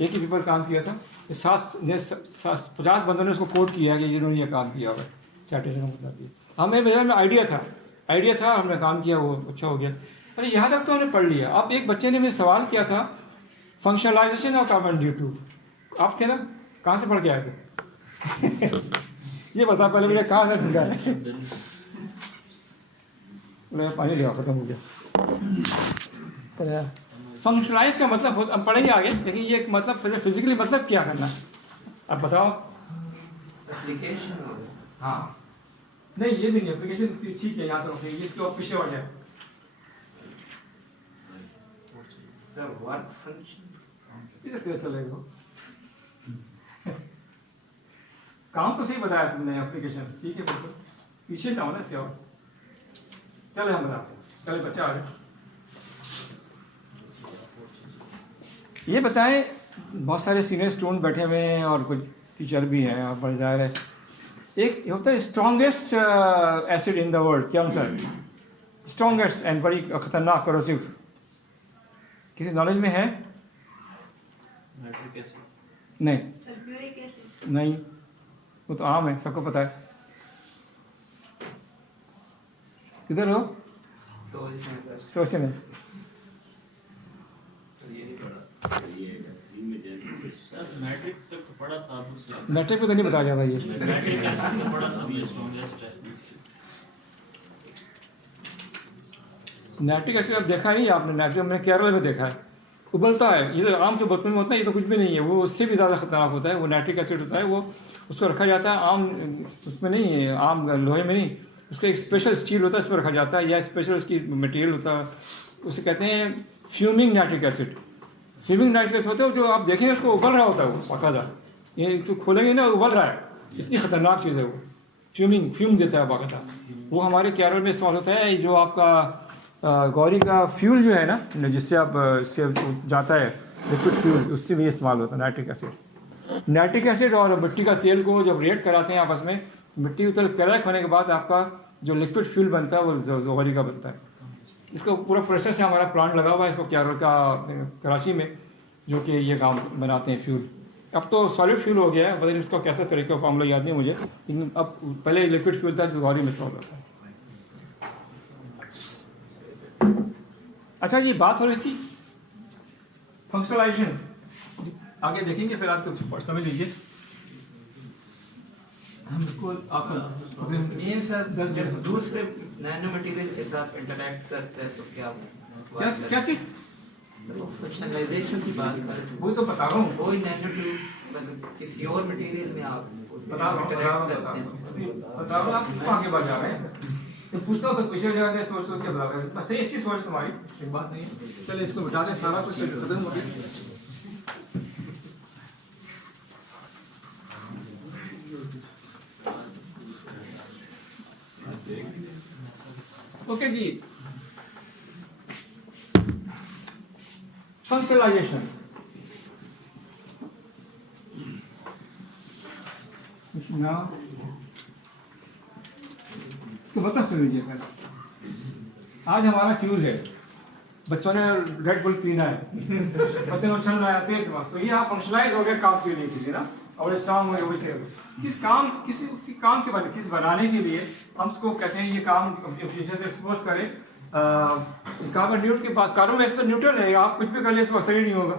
एक ही पेपर काम किया था, 50 बंदों ने उसको कोट किया है कि इन्होंने ये काम किया हुआ है, साइटेशन का मतलब ये। हमें मेरे में आइडिया था, हमने काम किया, वो अच्छा हो गया। अरे यहाँ तक तो हमने पढ़ लिया। अब एक बच्चे ने मुझे सवाल किया था फंक्शनलाइजेशन ऑफ कार्बन ड्यू, आप थे ना, कहाँ से पढ़ के आए थे? ये बता पहले मुझे, कहाँ से समझा है? पानी लिया, खत्म हो गया। फंक्शनलाइज का मतलब हम पढ़ेंगे आगे, लेकिन ये मतलब फिजिकली मतलब क्या करना, अब बताओ। एप्लीकेशन हाँ नहीं, ये भी नहीं, एप्लीकेशन ठीक है, यहाँ तो इसके और पीछे हो जाए वर्क फंक्शन चलेगा। काम तो सही बताया तुमने, एप्लीकेशन ठीक है, बिल्कुल पीछे जाओ ना इससे। और चले हम बताते हैं, चले बच्चा आ गया। ये बताएं, बहुत सारे सीनियर स्टूडेंट बैठे हुए हैं और कुछ टीचर भी हैं और बड़े जाहिर है। एक होता है strongest acid in the world, क्या आंसर? स्ट्रॉन्गेस्ट एंड बड़ी खतरनाक करोसिव, किसी नॉलेज में है? नहीं नहीं, वो तो आम है, सबको पता है। किधर हो? सोचने में मैट्रिक तक तो पढ़ा था, मैट्रिक पे तो नहीं बताया जाता ये। मैट्रिक एसिड तो पढ़ा था, ये स्ट्रॉन्गेस्ट है। नाइट्रिक एसिड अब देखा नहीं आपने? नाइट्रिक हमने केरल में देखा है, उबलता है। ये तो आम जो बर्तन में होता है ये तो कुछ भी नहीं है, वो उससे भी ज़्यादा खतरनाक होता है। वो नाइट्रिक एसिड होता है, वो उसको रखा जाता है आम उसमें नहीं है, आम लोहे में नहीं, उसका एक स्पेशल स्टील होता है, इस पर रखा जाता है, या स्पेशल उसकी मटेरियल होता है, उसे कहते हैं fuming nitric acid. Fuming nitric acid होता है जो आप देखेंगे उसको उबल रहा होता है, वो बाकायदा ये तो खोलेंगे ना उबल रहा है, इतनी खतरनाक चीज़ है वो। फ्यूम देता है बाकायदा। वो हमारे केरल में इस्तेमाल होता है, जो आपका गौरी का फ्यूल जो है ना, जिससे आप इससे जाता है लिक्विड फ्यूल, उससे भी इस्तेमाल होता है नाइट्रिक एसिड। नाइट्रिक एसिड और मिट्टी का तेल को जब रिएक्ट कराते हैं आपस में, मिट्टी का तेल क्रैक होने के बाद आपका जो लिक्विड फ्यूल बनता है वो गौरी का बनता है। इसको पूरा प्रोसेस है, हमारा प्लांट लगा हुआ है इसको कराची में, जो कि ये काम बनाते हैं फ्यूल। अब तो सॉलिड फ्यूल हो गया है, पता नहीं उसका कैसा तरीका फॉर्मूला याद नहीं मुझे, लेकिन अब पहले लिक्विड फ्यूल था जो गौरी में होता था। अच्छा जी, बात हो रही थी फंक्शनलाइजेशन, आगे देखेंगे फिर आप तो समझ लीजिए। हम इसको आप मेन सर जब दूसरे नैनो मटेरियल के साथ इंटरैक्ट करते हैं तो क्या क्या चीज़, फंक्शनलाइजेशन की बात कर रहे वही तो बता रहा हूँ, कोई नैनो ट्यूब मतलब किसी और मटेरियल में आप बता रहा हूँ आप क्यों आगे बढ़ जा रहे हैं, तो पूछता हूँ तो पीछे जाके सोच सोच के बता रहे हैं। सही अच्छी सोच तुम्हारी, एक बात नहीं है। चलिए इसको बिठा दें, सारा कुछ खत्म हो गया। ओके जी, फंक्शनलाइजेशन इसको बता सुन लीजिए। फिर आज हमारा क्यूज है, बच्चों ने रेड बुल पीना है, बच्चों ने उछलना है तेज दिमाग, तो ये आप फंक्शनलाइज हो गए काम के लिए किसी ना, और स्ट्रांग हो गए किस काम किसी काम के बारे किस बनाने के लिए हम उसको कहते हैं ये काम जैसे सपोज करें कार्बन न्यूट्रल के बाद, कार्बन वैसे तो न्यूट्रल है, आप कुछ भी कर ले इसको असर ही नहीं होगा,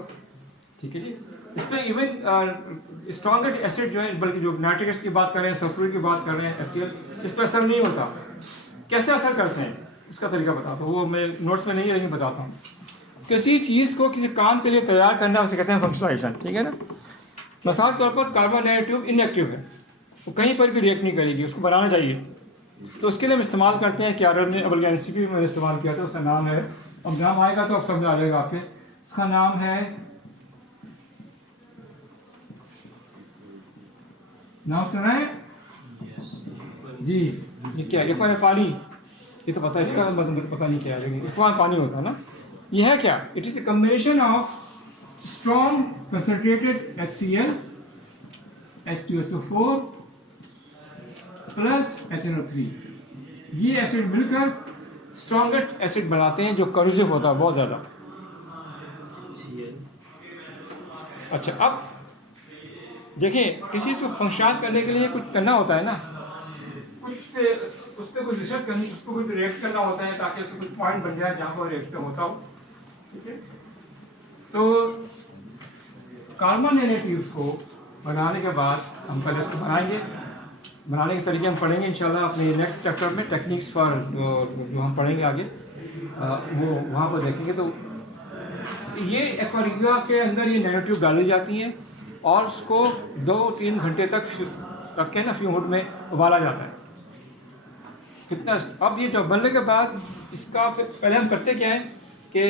ठीक है जी। इसमें इवन स्ट्रॉन्गर एसिड जो है, बल्कि जो नाइट्रिक एसिड की बात कर रहे हैं, सल्फ्यूरिक की बात कर रहे हैं, HCl, इस पर असर नहीं होता। कैसे असर करते हैं उसका तरीका बताता हूँ, वो मैं नोट्स में नहीं लेकिन बताता हूँ। किसी चीज़ को किसी काम के लिए तैयार करना उसे कहते हैं फंक्शनलाइजेशन, ठीक है ना। मिसाल के तौर पर कार्बन नैनोट्यूब इनएक्टिव है, वो कहीं पर भी रिएक्ट नहीं करेगी, उसको बनाना चाहिए, तो उसके लिए हम इस्तेमाल करते हैं क्या ने बल्कि NCP में मैंने इस्तेमाल किया था, उसका नाम है, अब नाम आएगा तो अब समझ आ जाएगा आपके, उसका नाम है, नाम सुना है जी, ये क्या, एक बार पानी, ये तो पता है, मतलब पता नहीं क्या है, लेकिन एक बार पानी होता है ना, ये है क्या, it is a combination of strong concentrated HCl, H2SO4 plus HNO3, ये एसिड मिलकर स्ट्रॉन्गेस्ट एसिड बनाते हैं जो करोसिव होता है बहुत ज़्यादा। अच्छा, अब देखिए किसी चीज़ को फंक्शनाइज करने के लिए कुछ करना होता है ना, कुछ उस पर कुछ रिसर्च करनी, उसको कुछ रिएक्ट करना होता है ताकि उसको कुछ पॉइंट बन जाए जहाँ पर रिएक्ट होता हो, ठीक है। तो कार्बन नैनोट्यूब्स को बनाने के बाद हम पहले उसको बनाएंगे, बनाने के तरीके हम पढ़ेंगे इंशाल्लाह अपने नेक्स्ट चैप्टर में, टेक्निक्स फॉर जो हम पढ़ेंगे आगे वो वहाँ पर देखेंगे। तो ये एक्वारिया के अंदर ये नैनोट्यूब डाली जाती हैं और उसको 2-3 घंटे तक रख के ना फ्यूम में उबाला जाता है। कितना, अब ये जो बनने के बाद इसका पहले हम करते क्या है कि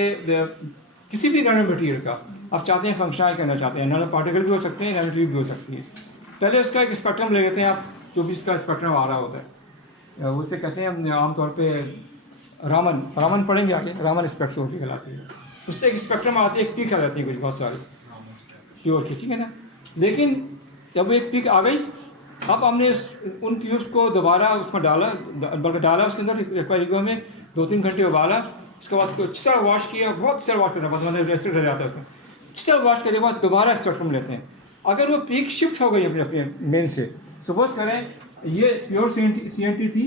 किसी भी नैनो मटीरियल का आप चाहते हैं फंक्शनाइज करना चाहते हैं, नैनो पार्टिकल भी हो सकते हैं, नैनो ट्यूब भी हो सकती है, पहले उसका एक स्पेक्ट्रम ले लेते हैं आप, जो भी इसका स्पेक्ट्रम आ रहा होता है उसे कहते हैं आमतौर पे रामन पढ़ेंगे आगे, रामन स्पेक्ट्रोस्कोपी कहलाती है। उससे एक स्पेक्ट्रम आती है, एक पीक आ जाती है कुछ बहुत सारे फ्यूर की, ठीक है ना। लेकिन जब एक पीक आ गई, अब हमने उन ट्यूब्स को दोबारा उसमें डाला, बल्कि डाला उसके अंदर एक्वारियम में 2-3 घंटे उबाला, उसके बाद अच्छी तरह वॉश किया, बहुत अच्छी तरह वॉश करना, मतलब एसिड रह जाता है उसमें, अच्छी तरह वॉश करने के बाद दोबारा स्पेक्ट्रम लेते हैं। अगर वो पीक शिफ्ट हो गई अपने अपने मेन से, सपोज करें ये प्योर CNT थी,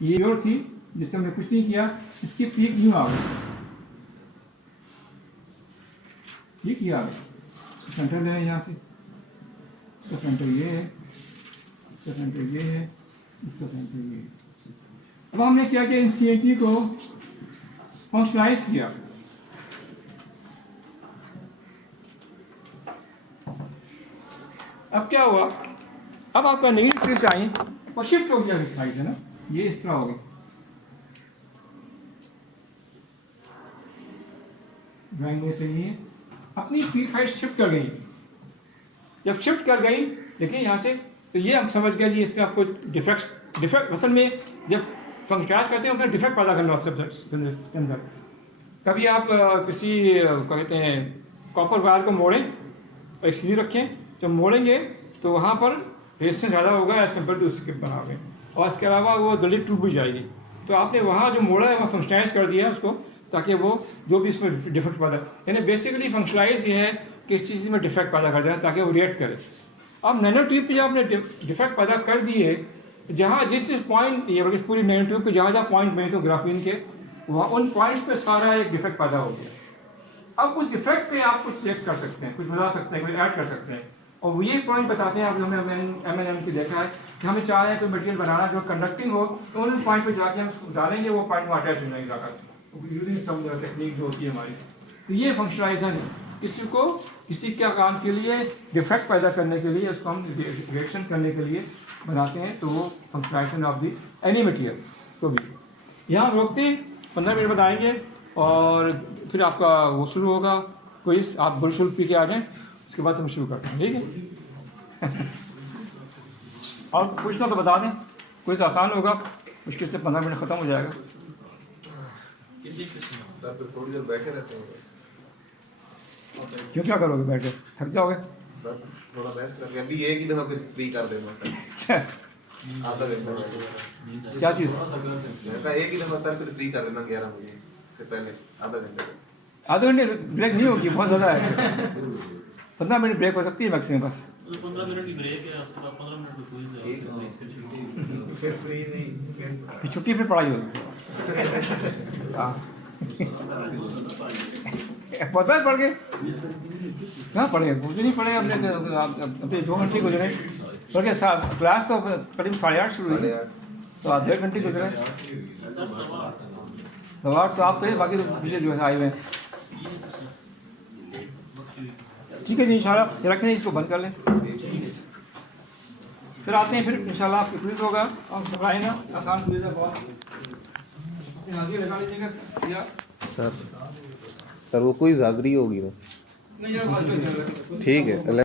ये प्योर थी जिससे हमने कुछ नहीं किया, इसकी पीक यूँ आ गई, ये किया आ गई, सेंटर ले यहाँ से, इसका सेंटर ये है, इसका सेंटर ये है, इसका सेंटर ये है। अब हमने क्या किया, इन CNT को फंक्शनलाइज किया, अब क्या हुआ, अब आपका नेगेटिव ट्रेस आई और शिफ्ट हो गया साइड है ना, ये इस तरह हो गई, ड्राइंग में सही है, अपनी पीक हाइट शिफ्ट कर गई। जब शिफ्ट कर गई, देखिए यहाँ से, तो ये हम समझ गए जी इसमें आपको डिफेक्ट असल में जब फंक्शनाइज करते हैं उसमें डिफेक्ट पैदा करना सब्जेक्ट के अंदर। कभी आप किसी कहते हैं कॉपर वायर को मोड़ें और एक सीधी रखें, जब मोड़ेंगे तो वहाँ पर रेजिस्टेंस ज़्यादा होगा एज कम्पेयर टू उसके बनाओगे, और इसके अलावा वो जल्दी टूट भी जाएगी। तो आपने वहाँ जो मोड़ा है वहाँ फंक्शनलाइज कर दिया उसको, ताकि वो जो भी इसमें डिफेक्ट पैदा, यानी बेसिकली फंक्शनलाइज ये है कि इस चीज़ में डिफेक्ट पैदा कर दें ताकि वो रिएक्ट करे। अब नैनो ट्यूब पे जब आपने डिफेक्ट पैदा कर दिए, जहाँ जिस पॉइंट, ये बल्कि पूरी नैनो ट्यूब पे जहाँ जहाँ पॉइंट बने तो ग्राफीन के, वहाँ उन पॉइंट्स पे सारा एक डिफेक्ट पैदा हो गया। अब उस डिफेक्ट पे आप कुछ सिलेक्ट कर सकते हैं, कुछ बदला सकते हैं, कुछ ऐड कर सकते हैं, और ये पॉइंट बताते हैं। आप हमने MNM की देखा है कि हमें चाह रहे हैं कोई मटेरियल बनाना जो कंडक्टिंग हो, तो उन पॉइंट पे जाके हम डालेंगे, वो पॉइंट में अटैच हो जाएगा यूजिंग सम टेक्निक जो होती है हमारी। तो ये फंक्शनलाइजेशन है, इसको किसी क्या काम के लिए, डिफेक्ट पैदा करने के लिए, उसको हम रिएक्शन करने के लिए बनाते हैं, तो वो फंक्शनलाइजेशन ऑफ दी एनी मटेरियल। तो भी यहाँ रोकते हैं, 15 मिनट बाद आएंगे और फिर आपका वो शुरू होगा क्विज। आप बुलशुल पी के आ जाएं, उसके बाद हम शुरू करते हैं, ठीक है। और पूछना तो बता दें, कुछ आसान होगा, मुश्किल से 15 मिनट ख़त्म हो जाएगा। सर फिर थोड़ी देर बैठे रहते हैं क्यों, क्या करोगे बैठ के, थक जाओगे? सर, थोड़ा रेस्ट करके अभी एक ही दफा फिर फ्री कर देना सर, आधा घंटा बैठे। क्या चीज़? मैंने कहा एक ही दफा सर फिर फ्री कर देना 11 बजे से पहले, आधा घंटे तक। आधे घंटे ब्रेक नहीं होगी, बहुत ज़्यादा है। 15 मिनट ब्रेक हो सकती है मैक्सिमम बस। 15 मिनट की ब्रेक है, उसके बाद 15 मिनट की क्विज है। फिर फ्री नहीं, फिर छुट्टी, फिर पढ़ाई होगी। हाँ पता है, पढ़ के कहाँ पढ़े, कुछ नहीं पढ़े हमने, अपने 2 घंटे गुजरे पढ़ के। क्लास तो करीब 8:30 शुरू हुई, तो आधे घंटे गुजरे। 8:15 तो आप कहे, बाकी तो पीछे जो है आए हुए हैं। ठीक है जी, इंशाल्लाह रखें, इसको बंद कर लें, फिर आते हैं, फिर इंशाल्लाह आपकी क्विज होगा। आप घबराएं ना, आसान क्विज है बहुत। हाजिर लगा लीजिएगा सर वो कोई हाजिरी होगी ना? नहीं यार, ठीक है।